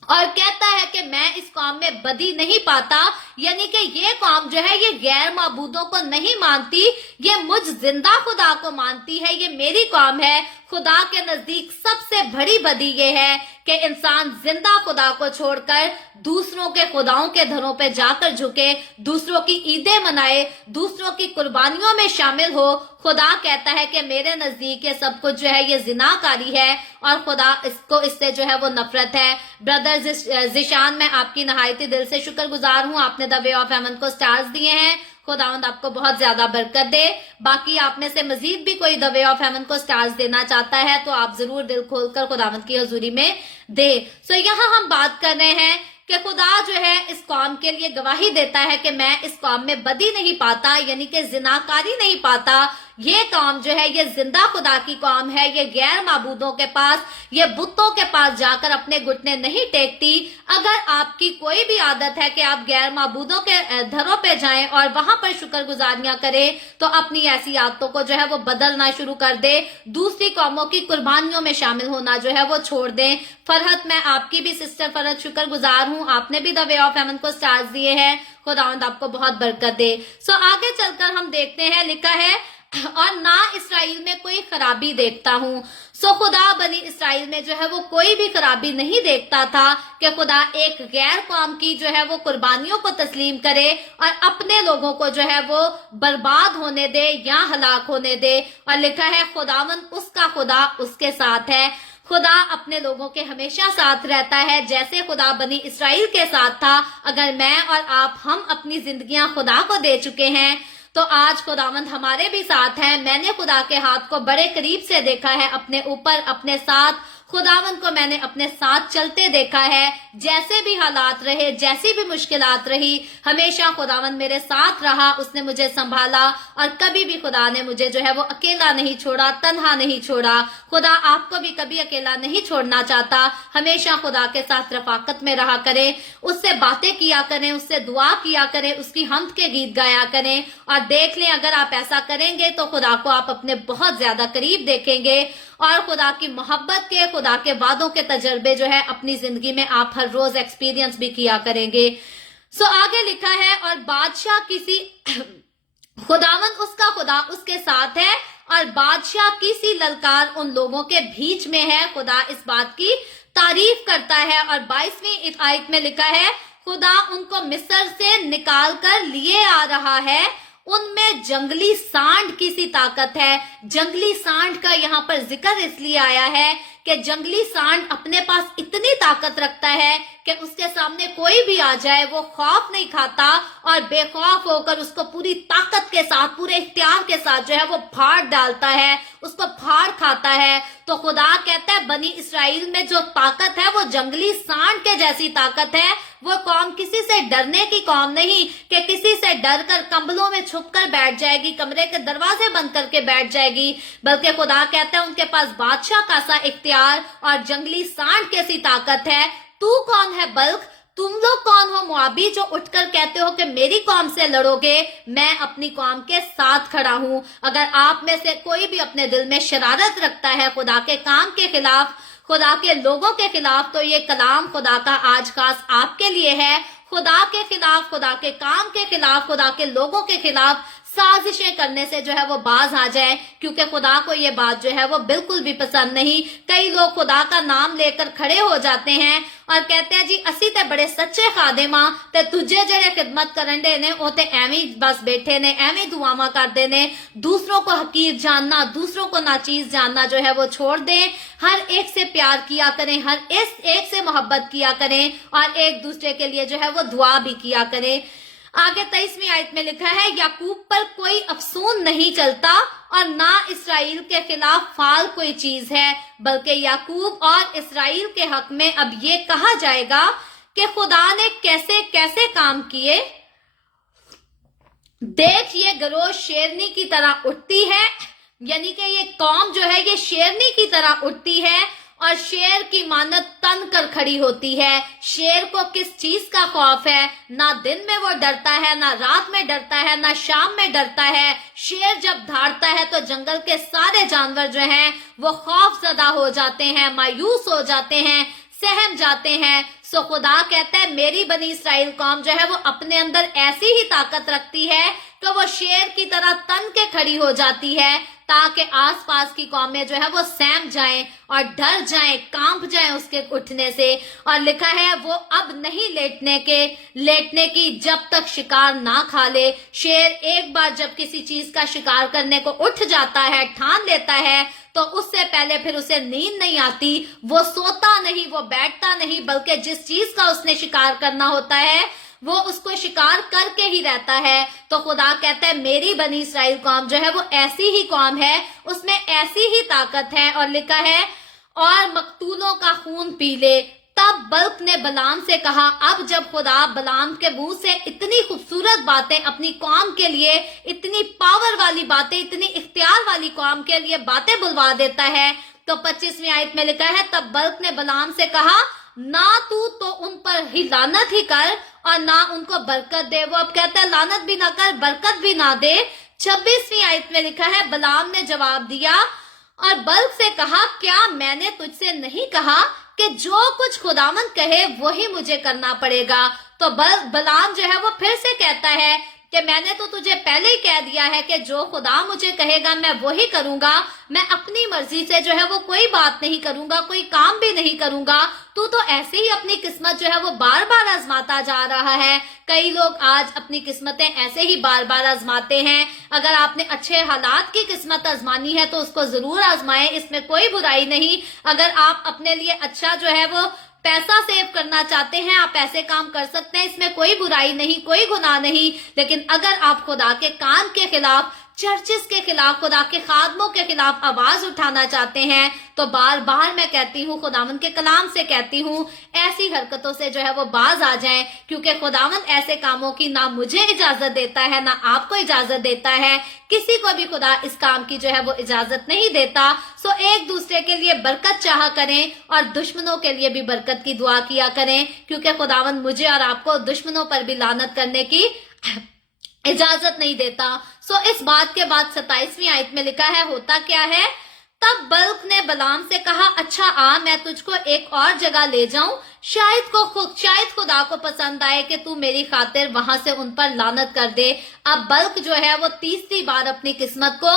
और कहता है कि मैं इस कौम में बदी नहीं पाता, यानी कि ये कौम जो है ये गैर माबूदों को नहीं मानती, ये मुझ जिंदा खुदा को मानती है, ये मेरी कौम है। खुदा के नजदीक सबसे बड़ी बदी ये है कि इंसान जिंदा खुदा को छोड़कर दूसरों के खुदाओं के धरों पे जाकर झुके, दूसरों की ईदें मनाए, दूसरों की कुर्बानियों में शामिल हो। खुदा कहता है कि मेरे नजदीक ये सब कुछ जो है ये जिनाकारी है और खुदा इससे जो है वो नफरत है। ब्रदर जिशान, मैं आपकी नहायती दिल से शुक्रगुजार हूँ, आपने द वे ऑफ हेवन को स्टार्स दिए हैं। खुदावंद आपको बहुत ज्यादा बरकत दे। बाकी आप में से मजीद भी कोई द वे ऑफ हेवन को स्टार्स देना चाहता है तो आप जरूर दिल खोलकर खुदावंद की हजूरी में दे। सो यहाँ हम बात कर रहे हैं कि खुदा जो है इस कौम के लिए गवाही देता है कि मैं इस कौम में बदी नहीं पाता, यानी कि जिनाकारी नहीं पाता। ये कौम जो है ये जिंदा खुदा की कौम है, ये गैर माबूदों के पास, ये बुतों के पास जाकर अपने घुटने नहीं टेकती। अगर आपकी कोई भी आदत है कि आप गैर माबूदों के धरों पे जाएं और वहां पर शुक्रगुजारियां करें तो अपनी ऐसी आदतों को जो है वो बदलना शुरू कर दे, दूसरी कौमों की कुर्बानियों में शामिल होना जो है वो छोड़ दें। फरहत, मैं आपकी भी सिस्टर फरहत शुक्रगुजार हूँ, आपने भी द वे ऑफ हेवन को स्टार्स दिए हैं। खुदावंद आपको बहुत बरकत दे। सो आगे चलकर हम देखते हैं, लिखा है और ना इसराइल में कोई खराबी देखता हूँ। सो खुदा बनी इसराइल में जो है वो कोई भी खराबी नहीं देखता था कि खुदा एक गैर कौम की जो है वो कुर्बानियों को तस्लीम करे और अपने लोगों को जो है वो बर्बाद होने दे या हलाक होने दे। और लिखा है खुदावन उसका खुदा उसके साथ है। खुदा अपने लोगों के हमेशा साथ रहता है, जैसे खुदा बनी इसराइल के साथ था। अगर मैं और आप हम अपनी जिंदगियां खुदा को दे चुके हैं तो आज खुदावंद हमारे भी साथ है। मैंने खुदा के हाथ को बड़े करीब से देखा है, अपने ऊपर, अपने साथ। खुदावंद को मैंने अपने साथ चलते देखा है। जैसे भी हालात रहे, जैसी भी मुश्किलात रही, हमेशा खुदावंद मेरे साथ रहा, उसने मुझे संभाला और कभी भी खुदा ने मुझे जो है वो अकेला नहीं छोड़ा, तन्हा नहीं छोड़ा। खुदा आपको भी कभी अकेला नहीं छोड़ना चाहता। हमेशा खुदा के साथ रफाकत में रहा करें, उससे बातें किया करें, उससे दुआ किया करें, उसकी हम्द के गीत गाया करें और देख लें अगर आप ऐसा करेंगे तो खुदा को आप अपने बहुत ज्यादा करीब देखेंगे और खुदा की मोहब्बत के, खुदा के वादों के तजर्बे जो है अपनी जिंदगी में आप हर रोज एक्सपीरियंस भी किया करेंगे। सो आगे लिखा है और बादशाह किसी खुदावन उसका खुदा उसके साथ है और बादशाह किसी ललकार उन लोगों के बीच में है। खुदा इस बात की तारीफ करता है और 22वीं आयत में लिखा है खुदा उनको मिस्र से निकाल कर लिए आ रहा है, उनमें जंगली सांड की सी ताकत है। जंगली सांड का यहाँ पर जिक्र इसलिए आया है کہ جنگلی سانڈ اپنے پاس اتنی طاقت رکھتا ہے کہ اس کے سامنے کوئی بھی آ جائے وہ خوف نہیں کھاتا اور بے خوف ہو کر اس کو پوری طاقت کے ساتھ پورے اختیار کے ساتھ جو ہے وہ پھاڑ ڈالتا ہے، اس کو پھاڑ کھاتا ہے۔ تو خدا کہتا ہے بنی اسرائیل میں جو طاقت ہے وہ جنگلی سانڈ کے جیسی طاقت ہے۔ وہ قوم کسی سے ڈرنے کی قوم نہیں کہ کسی سے ڈر کر کمبلوں میں چھپ کر بیٹھ جائے گی، کمرے کے دروازے بند کر کے بیٹھ جائے گی، بلکہ خدا کہتا ہے ان کے پاس بادشاہ کا سا اختیار اور جنگلی سانڈ کیسی طاقت ہے۔ تو کون ہے بلک؟ تم لوگ کون ہو موابی جو اٹھ کر کہتے ہو کہ میری قوم سے لڑو گے؟ میں اپنی قوم کے ساتھ کھڑا ہوں۔ اگر آپ میں سے کوئی بھی اپنے دل میں شرارت رکھتا ہے خدا کے کام کے خلاف، خدا کے لوگوں کے خلاف، تو یہ کلام خدا کا آج خاص آپ کے لیے ہے۔ خدا کے خلاف، خدا کے کام کے خلاف، خدا کے لوگوں کے خلاف سازشیں کرنے سے جو ہے وہ باز آ جائے، کیونکہ خدا کو یہ بات جو ہے وہ بالکل بھی پسند نہیں۔ کئی لوگ خدا کا نام لے کر کھڑے ہو جاتے ہیں اور کہتے ہیں جی اسی تے بڑے سچے خادم ہاں تے تجھے جڑے خدمت کرن دے نے او تے ایویں بس بیٹھے نے، ایویں دعاواں کردے نے۔ دوسروں کو حقیر جاننا، دوسروں کو ناچیز جاننا جو ہے وہ چھوڑ دیں۔ ہر ایک سے پیار کیا کریں، ہر ایک سے محبت کیا کریں اور ایک دوسرے کے لیے جو ہے وہ دعا بھی کیا کریں۔ آگے 23ویں آیت میں لکھا ہے یعقوب پر کوئی افسون نہیں چلتا اور نہ اسرائیل کے خلاف فال کوئی چیز ہے، بلکہ یعقوب اور اسرائیل کے حق میں اب یہ کہا جائے گا کہ خدا نے کیسے کیسے کام کیے۔ دیکھ یہ گروہ شیرنی کی طرح اٹھتی ہے، یعنی کہ یہ قوم جو ہے یہ شیرنی کی طرح اٹھتی ہے اور شیر کی مانت تن کر کھڑی ہوتی ہے۔ شیر کو کس چیز کا خوف ہے؟ نہ دن میں وہ ڈرتا ہے، نہ رات میں ڈرتا ہے، نہ شام میں ڈرتا ہے۔ شیر جب دھاڑتا ہے تو جنگل کے سارے جانور جو ہیں وہ خوف زدہ ہو جاتے ہیں، مایوس ہو جاتے ہیں، سہم جاتے ہیں۔ سو خدا کہتا ہے میری بنی اسرائیل قوم جو ہے وہ اپنے اندر ایسی ہی طاقت رکھتی ہے کہ وہ شیر کی طرح تن کے کھڑی ہو جاتی ہے، تاکہ آس پاس کی قومیں جو ہے وہ سہم جائیں اور ڈر جائیں، کانپ جائیں اس کے اٹھنے سے۔ اور لکھا ہے وہ اب نہیں لیٹنے کی جب تک شکار نہ کھا لے۔ شیر ایک بار جب کسی چیز کا شکار کرنے کو اٹھ جاتا ہے، ٹھان لیتا ہے، تو اس سے پہلے پھر اسے نیند نہیں آتی، وہ سوتا نہیں، وہ بیٹھتا نہیں، بلکہ جس چیز کا اس نے شکار کرنا ہوتا ہے وہ اس کو شکار کر کے ہی رہتا ہے۔ تو خدا کہتا ہے میری بنی اسرائیل قوم جو ہے وہ ایسی ہی قوم ہے، اس میں ایسی ہی طاقت ہے۔ اور لکھا ہے اور مقتولوں کا خون پی لے۔ تب بلق نے بلام سے کہا، اب جب خدا بلام کے منہ سے اتنی خوبصورت باتیں اپنی قوم کے لیے، اتنی پاور والی باتیں، اتنی اختیار والی قوم کے لیے باتیں بلوا دیتا ہے، تو 25ویں آیت میں لکھا ہے تب بلق نے بلام سے کہا نہ تو ان پر ہی لعنت ہی کر اور نہ ان کو برکت دے۔ وہ اب کہتا ہے لعنت بھی نہ کر، برکت بھی نہ دے۔ 26ویں آیت میں لکھا ہے بلام نے جواب دیا اور بلق سے کہا کیا میں نے تجھ سے نہیں کہا کہ جو کچھ خداوند کہے وہی مجھے کرنا پڑے گا؟ تو بلام جو ہے وہ پھر سے کہتا ہے کہ میں نے تو تجھے پہلے ہی کہہ دیا ہے کہ جو خدا مجھے کہے گا میں وہی کروں گا، میں اپنی مرضی سے جو ہے وہ کوئی بات نہیں کروں گا، کوئی کام بھی نہیں کروں گا۔ تو ایسے ہی اپنی قسمت جو ہے وہ بار بار آزماتا جا رہا ہے۔ کئی لوگ آج اپنی قسمتیں ایسے ہی بار بار آزماتے ہیں۔ اگر آپ نے اچھے حالات کی قسمت آزمانی ہے تو اس کو ضرور آزمائیں، اس میں کوئی برائی نہیں۔ اگر آپ اپنے لیے اچھا جو ہے وہ پیسہ سیو کرنا چاہتے ہیں، آپ ایسے کام کر سکتے ہیں، اس میں کوئی برائی نہیں، کوئی گناہ نہیں۔ لیکن اگر آپ خدا کے کام کے خلاف، چرچز کے خلاف، خدا کے خادموں کے خلاف آواز اٹھانا چاہتے ہیں تو بار بار میں کہتی ہوں، خداوند کے کلام سے کہتی ہوں، ایسی حرکتوں سے جو ہے وہ باز آ جائیں، کیونکہ خداوند ایسے کاموں کی نہ مجھے اجازت دیتا ہے نہ آپ کو اجازت دیتا ہے، کسی کو بھی خدا اس کام کی جو ہے وہ اجازت نہیں دیتا۔ سو ایک دوسرے کے لیے برکت چاہا کریں اور دشمنوں کے لیے بھی برکت کی دعا کیا کریں، کیونکہ خداوند مجھے اور آپ کو دشمنوں پر بھی لعنت کرنے کی اجازت نہیں دیتا۔ سو اس بات کے بعد 27ویں آیت میں لکھا ہے ہوتا کیا ہے؟ تب بلق نے بلام سے کہا اچھا میں تجھ کو ایک اور جگہ لے جاؤں، شاید خدا کو پسند آئے کہ تو میری خاطر وہاں سے ان پر لعنت کر دے۔ اب بلق جو ہے وہ تیسری بار اپنی قسمت کو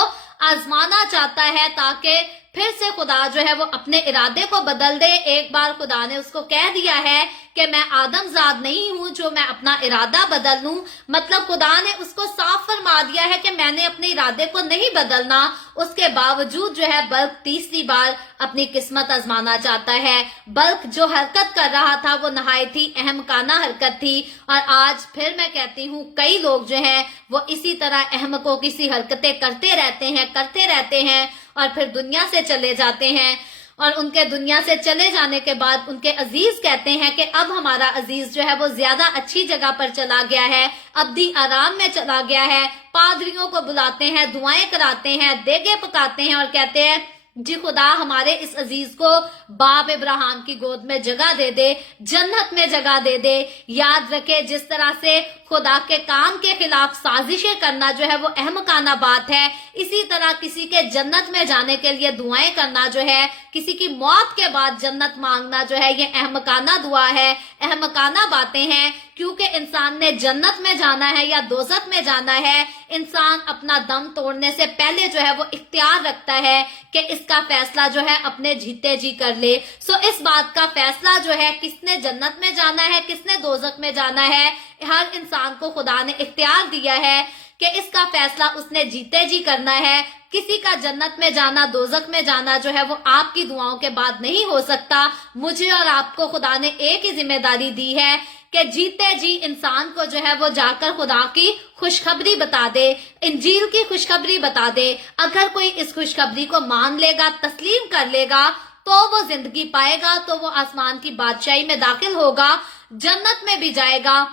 آزمانا چاہتا ہے تاکہ پھر سے خدا جو ہے وہ اپنے ارادے کو بدل دے. ایک بار خدا نے اس کو کہہ دیا ہے کہ میں آدم زاد نہیں ہوں جو میں اپنا ارادہ بدل لوں. مطلب خدا نے اس کو صاف فرما دیا ہے کہ میں نے اپنے ارادے کو نہیں بدلنا. اس کے باوجود جو ہے بلق تیسری بار اپنی قسمت آزمانا چاہتا ہے. بلق جو حرکت کر رہا تھا وہ نہایت ہی احمقانہ حرکت تھی. اور آج پھر میں کہتی ہوں کئی لوگ جو ہیں وہ اسی طرح احمقوں کی سی حرکتیں کرتے رہتے ہیں اور پھر دنیا سے چلے جاتے ہیں. اور ان کے دنیا سے چلے جانے کے بعد ان کے عزیز کہتے ہیں کہ اب ہمارا عزیز جو ہے وہ زیادہ اچھی جگہ پر چلا گیا ہے, ابدی آرام میں چلا گیا ہے. پادریوں کو بلاتے ہیں, دعائیں کراتے ہیں, دیگے پکاتے ہیں اور کہتے ہیں جی خدا ہمارے اس عزیز کو باپ ابراہیم کی گود میں جگہ دے دے, جنت میں جگہ دے دے. یاد رکھے جس طرح سے خدا کے کام کے خلاف سازشیں کرنا جو ہے وہ احمقانہ بات ہے, اسی طرح کسی کے جنت میں جانے کے لیے دعائیں کرنا جو ہے, کسی کی موت کے بعد جنت مانگنا جو ہے, یہ احمقانہ دعا ہے, احمقانہ باتیں ہیں. کیونکہ انسان نے جنت میں جانا ہے یا دوزخ میں جانا ہے, انسان اپنا دم توڑنے سے پہلے جو ہے وہ اختیار رکھتا ہے کہ اس کا فیصلہ جو ہے اپنے جیتے جی کر لے. اس بات کا فیصلہ جو ہے کس نے جنت میں جانا ہے کس نے دوزخ میں جانا ہے, ہر انسان کو خدا نے اختیار دیا ہے کہ اس کا فیصلہ اس نے جیتے جی کرنا ہے. کسی کا جنت میں جانا دوزخ میں جانا جو ہے وہ آپ کی دعاؤں کے بعد نہیں ہو سکتا. مجھے اور آپ کو خدا نے ایک ہی ذمہ داری دی ہے کہ جیتے جی انسان کو جو ہے وہ جا کر خدا کی خوشخبری بتا دے, انجیل کی خوشخبری بتا دے. اگر کوئی اس خوشخبری کو مان لے گا, تسلیم کر لے گا, تو وہ زندگی پائے گا, تو وہ آسمان کی بادشاہی میں داخل ہوگا, جنت میں بھی جائے گا.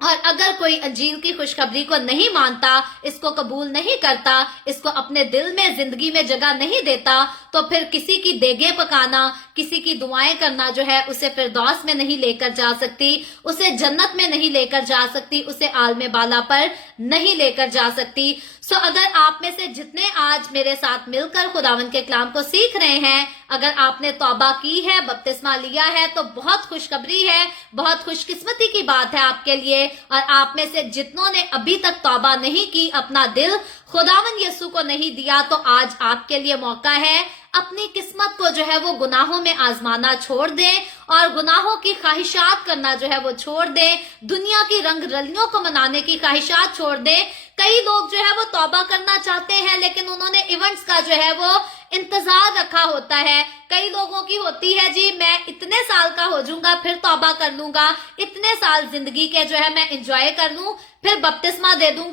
اور اگر کوئی انجیل کی خوشخبری کو نہیں مانتا, اس کو قبول نہیں کرتا, اس کو اپنے دل میں زندگی میں جگہ نہیں دیتا, تو پھر کسی کی دیگیں پکانا, کسی کی دعائیں کرنا جو ہے اسے فردوس میں نہیں لے کر جا سکتی, اسے جنت میں نہیں لے کر جا سکتی, اسے عالم بالا پر نہیں لے کر جا سکتی. اگر آپ میں سے جتنے آج میرے ساتھ مل کر خداوند کے کلام کو سیکھ رہے ہیں, اگر آپ نے توبہ کی ہے, بپتسمہ لیا ہے, تو بہت خوشخبری ہے, بہت خوش قسمتی کی بات ہے آپ کے لیے. اور آپ میں سے جتنوں نے ابھی تک توبہ نہیں کی, اپنا دل خداوند یسوع کو نہیں دیا, تو آج آپ کے لیے موقع ہے اپنی قسمت کو جو ہے وہ گناہوں میں آزمانا چھوڑ دیں اور گناہوں کی خواہشات کرنا جو ہے وہ چھوڑ دیں, دنیا کی رنگ رلیوں کو منانے کی خواہشات چھوڑ دیں. کئی لوگ جو ہے وہ توبہ کرنا چاہتے ہیں لیکن انہوں نے ایونٹس کا جو ہے وہ انتظار رکھا ہوتا ہے. کئی لوگوں کی ہوتی ہے جی میں اتنے سال کا ہو جاؤں گا پھر توبہ کر لوں گا, اتنے سال زندگی کے جو ہے میں انجوائے کر لوں, پھر بپتسمہ لے لوں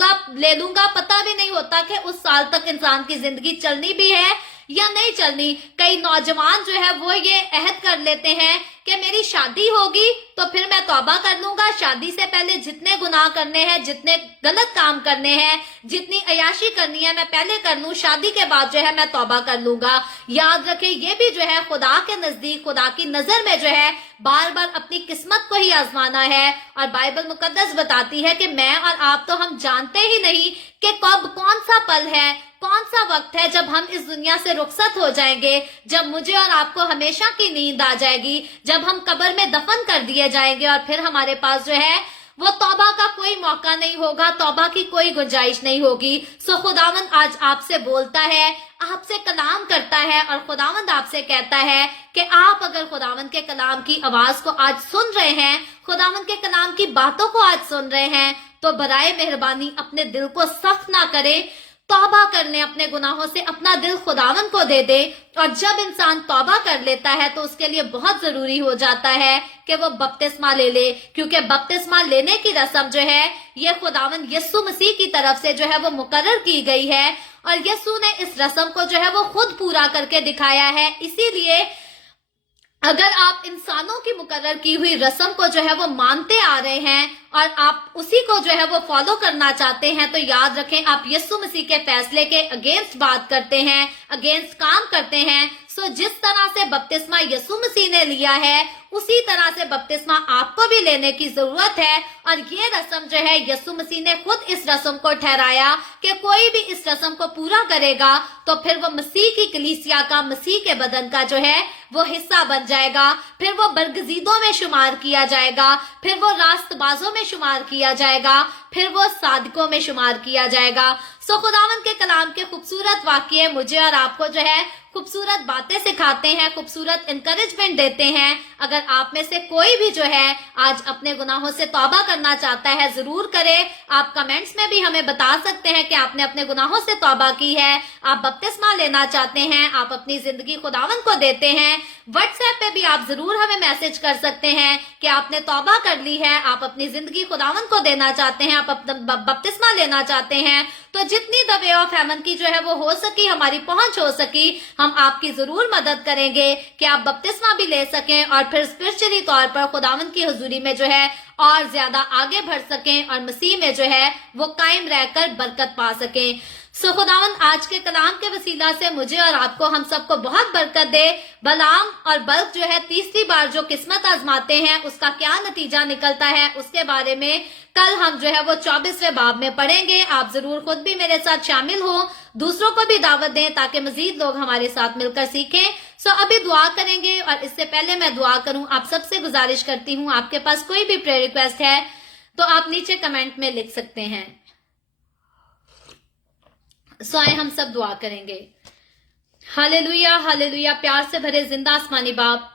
گا. پتہ بھی نہیں ہوتا کہ اس سال تک انسان کی زندگی چلنی بھی ہے یا نہیں چلنی. کئی نوجوان جو ہے وہ یہ عہد کر لیتے ہیں کہ میری شادی ہوگی تو پھر میں توبہ کر لوں گا, شادی سے پہلے جتنے گناہ کرنے ہیں, جتنے غلط کام کرنے ہیں, جتنی عیاشی کرنی ہے میں پہلے کر لوں, شادی کے بعد جو ہے میں توبہ کر لوں گا. یاد رکھیں یہ بھی جو ہے خدا کے نزدیک, خدا کی نظر میں جو ہے بار بار اپنی قسمت کو ہی آزمانا ہے. اور بائبل مقدس بتاتی ہے کہ میں اور آپ تو ہم جانتے ہی نہیں کہ کب کون سا پل ہے, کون سا وقت ہے جب ہم اس دنیا سے رخصت ہو جائیں گے, جب مجھے اور آپ کو ہمیشہ کی نیند آ جائے گی, جب ہم قبر میں دفن کر دیے جائیں گے اور پھر ہمارے پاس جو ہے وہ توبہ کا کوئی موقع نہیں ہوگا, توبہ کی کوئی گنجائش نہیں ہوگی. خداوند آج آپ سے بولتا ہے, آپ سے کلام کرتا ہے اور خداوند آپ سے کہتا ہے کہ آپ اگر خداوند کے کلام کی آواز کو آج سن رہے ہیں, خداوند کے کلام کی باتوں کو آج سن رہے ہیں, تو برائے مہربانی اپنے دل کو سخت نہ کرے, توبہ کر لیں اپنے گناہوں سے, اپنا دل خداوند کو دے دے. اور جب انسان توبہ کر لیتا ہے تو اس کے لیے بہت ضروری ہو جاتا ہے کہ وہ بپتسمہ لے لے, کیونکہ بپتسمہ لینے کی رسم جو ہے یہ خداوند یسوع مسیح کی طرف سے جو ہے وہ مقرر کی گئی ہے, اور یسوع نے اس رسم کو جو ہے وہ خود پورا کر کے دکھایا ہے. اسی لیے اگر آپ انسانوں کی مقرر کی ہوئی رسم کو جو ہے وہ مانتے آ رہے ہیں اور آپ اسی کو جو ہے وہ فالو کرنا چاہتے ہیں, تو یاد رکھیں آپ یسوع مسیح کے فیصلے کے اگینسٹ بات کرتے ہیں, اگینسٹ کام کرتے ہیں. جس طرح سے بپتسمہ یسوع مسیح نے لیا ہے اسی طرح سے بپتسمہ آپ کو بھی لینے کی ضرورت ہے. اور یہ رسم جو ہے یسوع مسیح نے خود اس رسم کو ٹھہرایا کہ کوئی بھی اس رسم کو پورا کرے گا تو پھر وہ مسیح کی کلیسیا کا, مسیح کے بدن کا جو ہے وہ حصہ بن جائے گا, پھر وہ برگزیدوں میں شمار کیا جائے گا, پھر وہ راست بازوں میں शुमार किया जाएगा, फिर वो सादिकों में शुमार किया जाएगा। सो खुदावंद के कलाम के खूबसूरत वाक्य मुझे और आपको जो है खूबसूरत बातें सिखाते हैं, खूबसूरत इंकरेजमेंट देते हैं। अगर आप में से कोई भी जो है आज अपने गुनाहों से तौबा करना चाहता है, जरूर करे। आप कमेंट्स में भी हमें बता सकते हैं कि आपने अपने गुनाहों से तौबा की है, आप बपतिस्मा लेना चाहते हैं, आप अपनी जिंदगी खुदावंद को देते हैं। व्हाट्सएप पे भी आप जरूर हमें मैसेज कर सकते हैं कि आपने तौबा कर ली है, आप अपनी जिंदगी खुदावंद को देना चाहते हैं, आप अपना बपतिस्मा लेना चाहते हैं। तो जितनी द वे ऑफ हेवन की जो है वो हो सकी, हमारी पहुंच हो सकी, हम आपकी जरूर मदद करेंगे कि आप बपतिस्मा भी ले सकें और फिर स्पिरिचुअली तौर पर खुदावंद की हुजूरी में जो है और ज्यादा आगे बढ़ सकें और मसीह में जो है वो कायम रहकर बरकत पा सकें। सो खुदावंद आज के कलाम के वसीला से मुझे और आपको, हम सबको बहुत बरकत दे। बलाम और बल्क जो है तीसरी बार जो किस्मत आजमाते हैं, उसका क्या नतीजा निकलता है, उसके बारे में कल हम जो है वो 24वें बाब में पढ़ेंगे। आप जरूर खुद भी मेरे साथ शामिल हो, दूसरों को भी दावत दें ताकि मजीद लोग हमारे साथ मिलकर सीखें। सो अभी दुआ करेंगे, और इससे पहले मैं दुआ करूं, आप सबसे गुजारिश करती हूं, आपके पास कोई भी प्रेयर रिक्वेस्ट है तो आप नीचे कमेंट में लिख सकते हैं। सो आए हम सब दुआ करेंगे। Hallelujah hallelujah. प्यार से भरे जिंदा आसमानी बाप,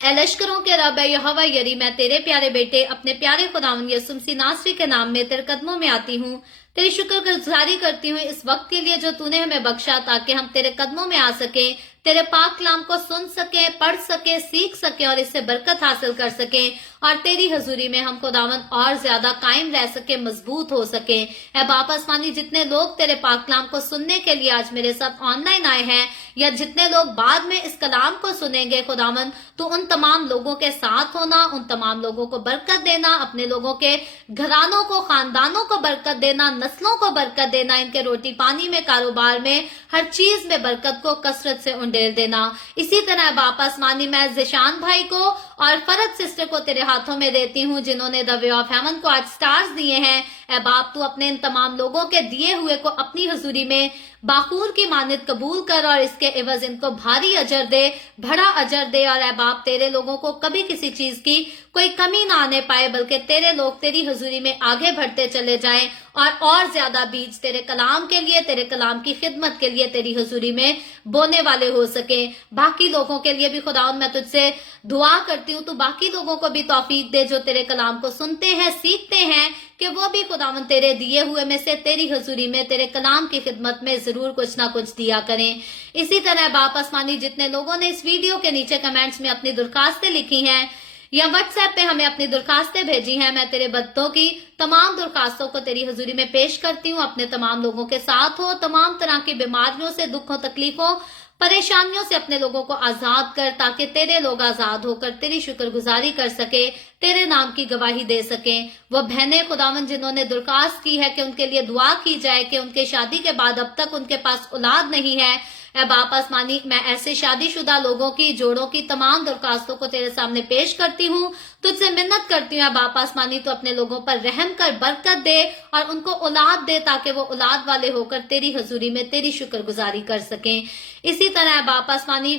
ए लश्करों के रब है यहोवा यरी, मैं तेरे प्यारे बेटे अपने प्यारे खुदावंद यीशु मसीह नासरी के नाम में तेरे कदमों में आती हूँ। तेरी शुक्रगुजारी करती हूँ इस वक्त के लिए जो तूने हमें बख्शा, ताकि हम तेरे कदमों में आ सके, तेरे पाक कलाम को सुन सके, पढ़ सके, सीख सके और इससे बरकत हासिल कर सके, और तेरी हजूरी में हम खुदावंद और ज्यादा कायम रह सके, मजबूत हो सके। ऐ बाप आसमानी, जितने लोग तेरे पाक कलाम को सुनने के लिए आज मेरे साथ ऑनलाइन आए हैं, या जितने लोग बाद में इस कलाम को सुनेंगे खुदावंद, तो उन तमाम लोगों के साथ होना, उन तमाम लोगों को बरकत देना, अपने लोगों के घरानों को, खानदानों को बरकत देना, नस्लों को बरकत देना, इनके रोटी पानी में, कारोबार में, हर चीज में बरकत को कसरत से उंडेल देना। इसी तरह बाप आसमानी, मैं जिशान भाई को और फरद सिस्टर को तेरे हाथों में देती हूँ, जिन्होंने द वे ऑफ हेवन को आज स्टार्स दिए हैं। ऐ बाप, तू अपने इन तमाम लोगों के दिए हुए को अपनी हजूरी में बाखूर की मानित कबूल कर, और इसके एवज इनको भारी अजर दे, बड़ा अजर दे। और ऐ बाप, तेरे लोगों को कभी किसी चीज की कोई कमी ना आने पाए, बल्कि तेरे लोग तेरी हजूरी में आगे बढ़ते चले जाएं, और ज्यादा बीज तेरे कलाम के लिए, तेरे कलाम की खिदमत के लिए तेरी हजूरी में बोने वाले हो सके। बाकी लोगों के लिए भी खुदावंद मैं तुझसे दुआ करती हूँ, तू बाकी लोगों को भी तौफीक दे जो तेरे कलाम को सुनते हैं, सीखते हैं, कि वो भी खुदावंद तेरे दिए हुए में से तेरी हजूरी में, तेरे कलाम की खिदमत में जरूर कुछ ना कुछ दिया करें। इसी तरह बाप आसमानी, जितने लोगों ने इस वीडियो के नीचे कमेंट्स में अपनी दरखास्तें लिखी हैं या व्हाट्सएप पे हमें अपनी दरखास्तें भेजी हैं, मैं तेरे बच्चों की तमाम दरखास्तों को तेरी हजूरी में पेश करती हूँ। अपने तमाम लोगों के साथ हो, तमाम तरह की बीमारियों से, दुखों, तकलीफों, परेशानियों से अपने लोगों को आजाद कर, ताकि तेरे लोग आजाद होकर तेरी शुक्रगुजारी कर सके, तेरे नाम की गवाही दे सके। वो बहनें खुदावंद जिन्होंने दरखास्त की है कि उनके लिए दुआ की जाए कि उनके शादी के बाद अब तक उनके पास औलाद नहीं है, ऐ बाप आसमानी, मैं ऐसे शादीशुदा लोगों की, जोड़ों की तमाम दरखास्तों को तेरे सामने पेश करती हूँ। तुझसे मिन्नत करती हूँ बाप आसमानी, तो अपने लोगों पर रहम कर, बरकत दे और उनको औलाद दे, ताकि वो औलाद वाले होकर तेरी हजूरी में तेरी शुक्रगुजारी कर सकें। इसी तरह बाप आसमानी,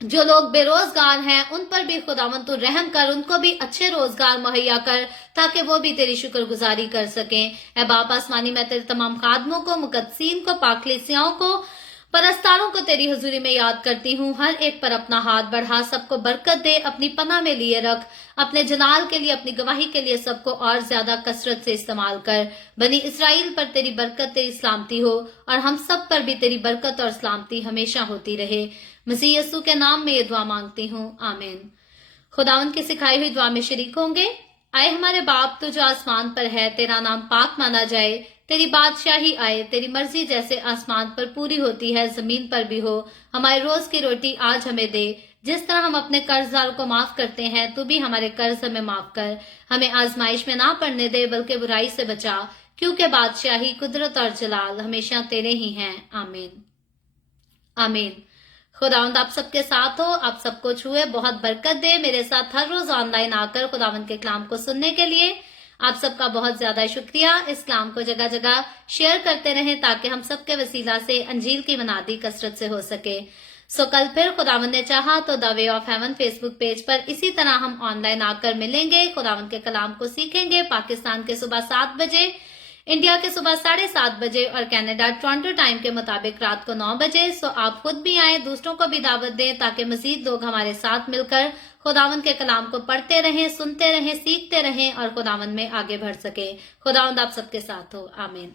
जो लोग बेरोजगार हैं उन पर भी खुदावंद तू रहम कर, उनको भी अच्छे रोजगार मुहैया कर, ताकि वो भी तेरी शुक्रगुजारी कर सकें। ऐ बाप आसमानी, मैं तेरे तमाम खादमों को, मुकद्दसीन को, पाकलीसियाओं को, परस्तारों को तेरी हजूरी में याद करती हूँ। हर एक पर अपना हाथ बढ़ा, सबको बरकत दे, अपनी पनाह में लिए रख, अपने जलाल के लिए, अपनी गवाही के लिए सबको और ज्यादा कसरत से इस्तेमाल कर। बनी इसराइल पर तेरी बरकत, तेरी सलामती हो, और हम सब पर भी तेरी बरकत और सलामती हमेशा होती रहे। मसीह यीशु के नाम में ये दुआ मांगती हूँ, आमीन। खुदावंद की सिखाई हुई दुआ में शरीक होंगे। आए हमारे बाप, तू जो आसमान पर है, तेरा नाम पाक माना जाए, तेरी बादशाही आए, तेरी मर्जी जैसे आसमान पर पूरी होती है जमीन पर भी हो। हमारे रोज की रोटी आज हमें दे, जिस तरह हम अपने कर्जदारों को माफ करते हैं, तू भी हमारे कर्ज हमें माफ कर। हमें आजमाइश में ना पड़ने दे, बल्कि बुराई से बचा, क्योंकि बादशाही, कुदरत और जलाल हमेशा तेरे ही हैं, आमीन आमीन। खुदावंद आप सबके साथ हो, आप सबको छुए, बहुत बरकत दे। मेरे साथ हर रोज ऑनलाइन आकर खुदावंद के कलाम को सुनने के लिए आप सबका बहुत ज्यादा शुक्रिया। इस कलाम को जगह जगह शेयर करते रहें, ताकि हम सबके वसीला से अंजील की मनादी कसरत से हो सके। सो कल फिर खुदावन ने चाहा तो the way of haven Facebook page पर इसी तरह हम ऑनलाइन आकर मिलेंगे, खुदावन के कलाम को सीखेंगे। पाकिस्तान के सुबह 7 बजे, इंडिया के सुबह 7:30 बजे और कनाडा टोरंटो टाइम के मुताबिक रात को 9 बजे। सो आप खुद भी आए, दूसरों को भी दावत दें ताकि मजीद लोग हमारे साथ मिलकर खुदावन के कलाम को पढ़ते रहें, सुनते रहें, सीखते रहें और खुदावन में आगे बढ़ सके। खुदावंद आप सबके साथ हो। आमीन।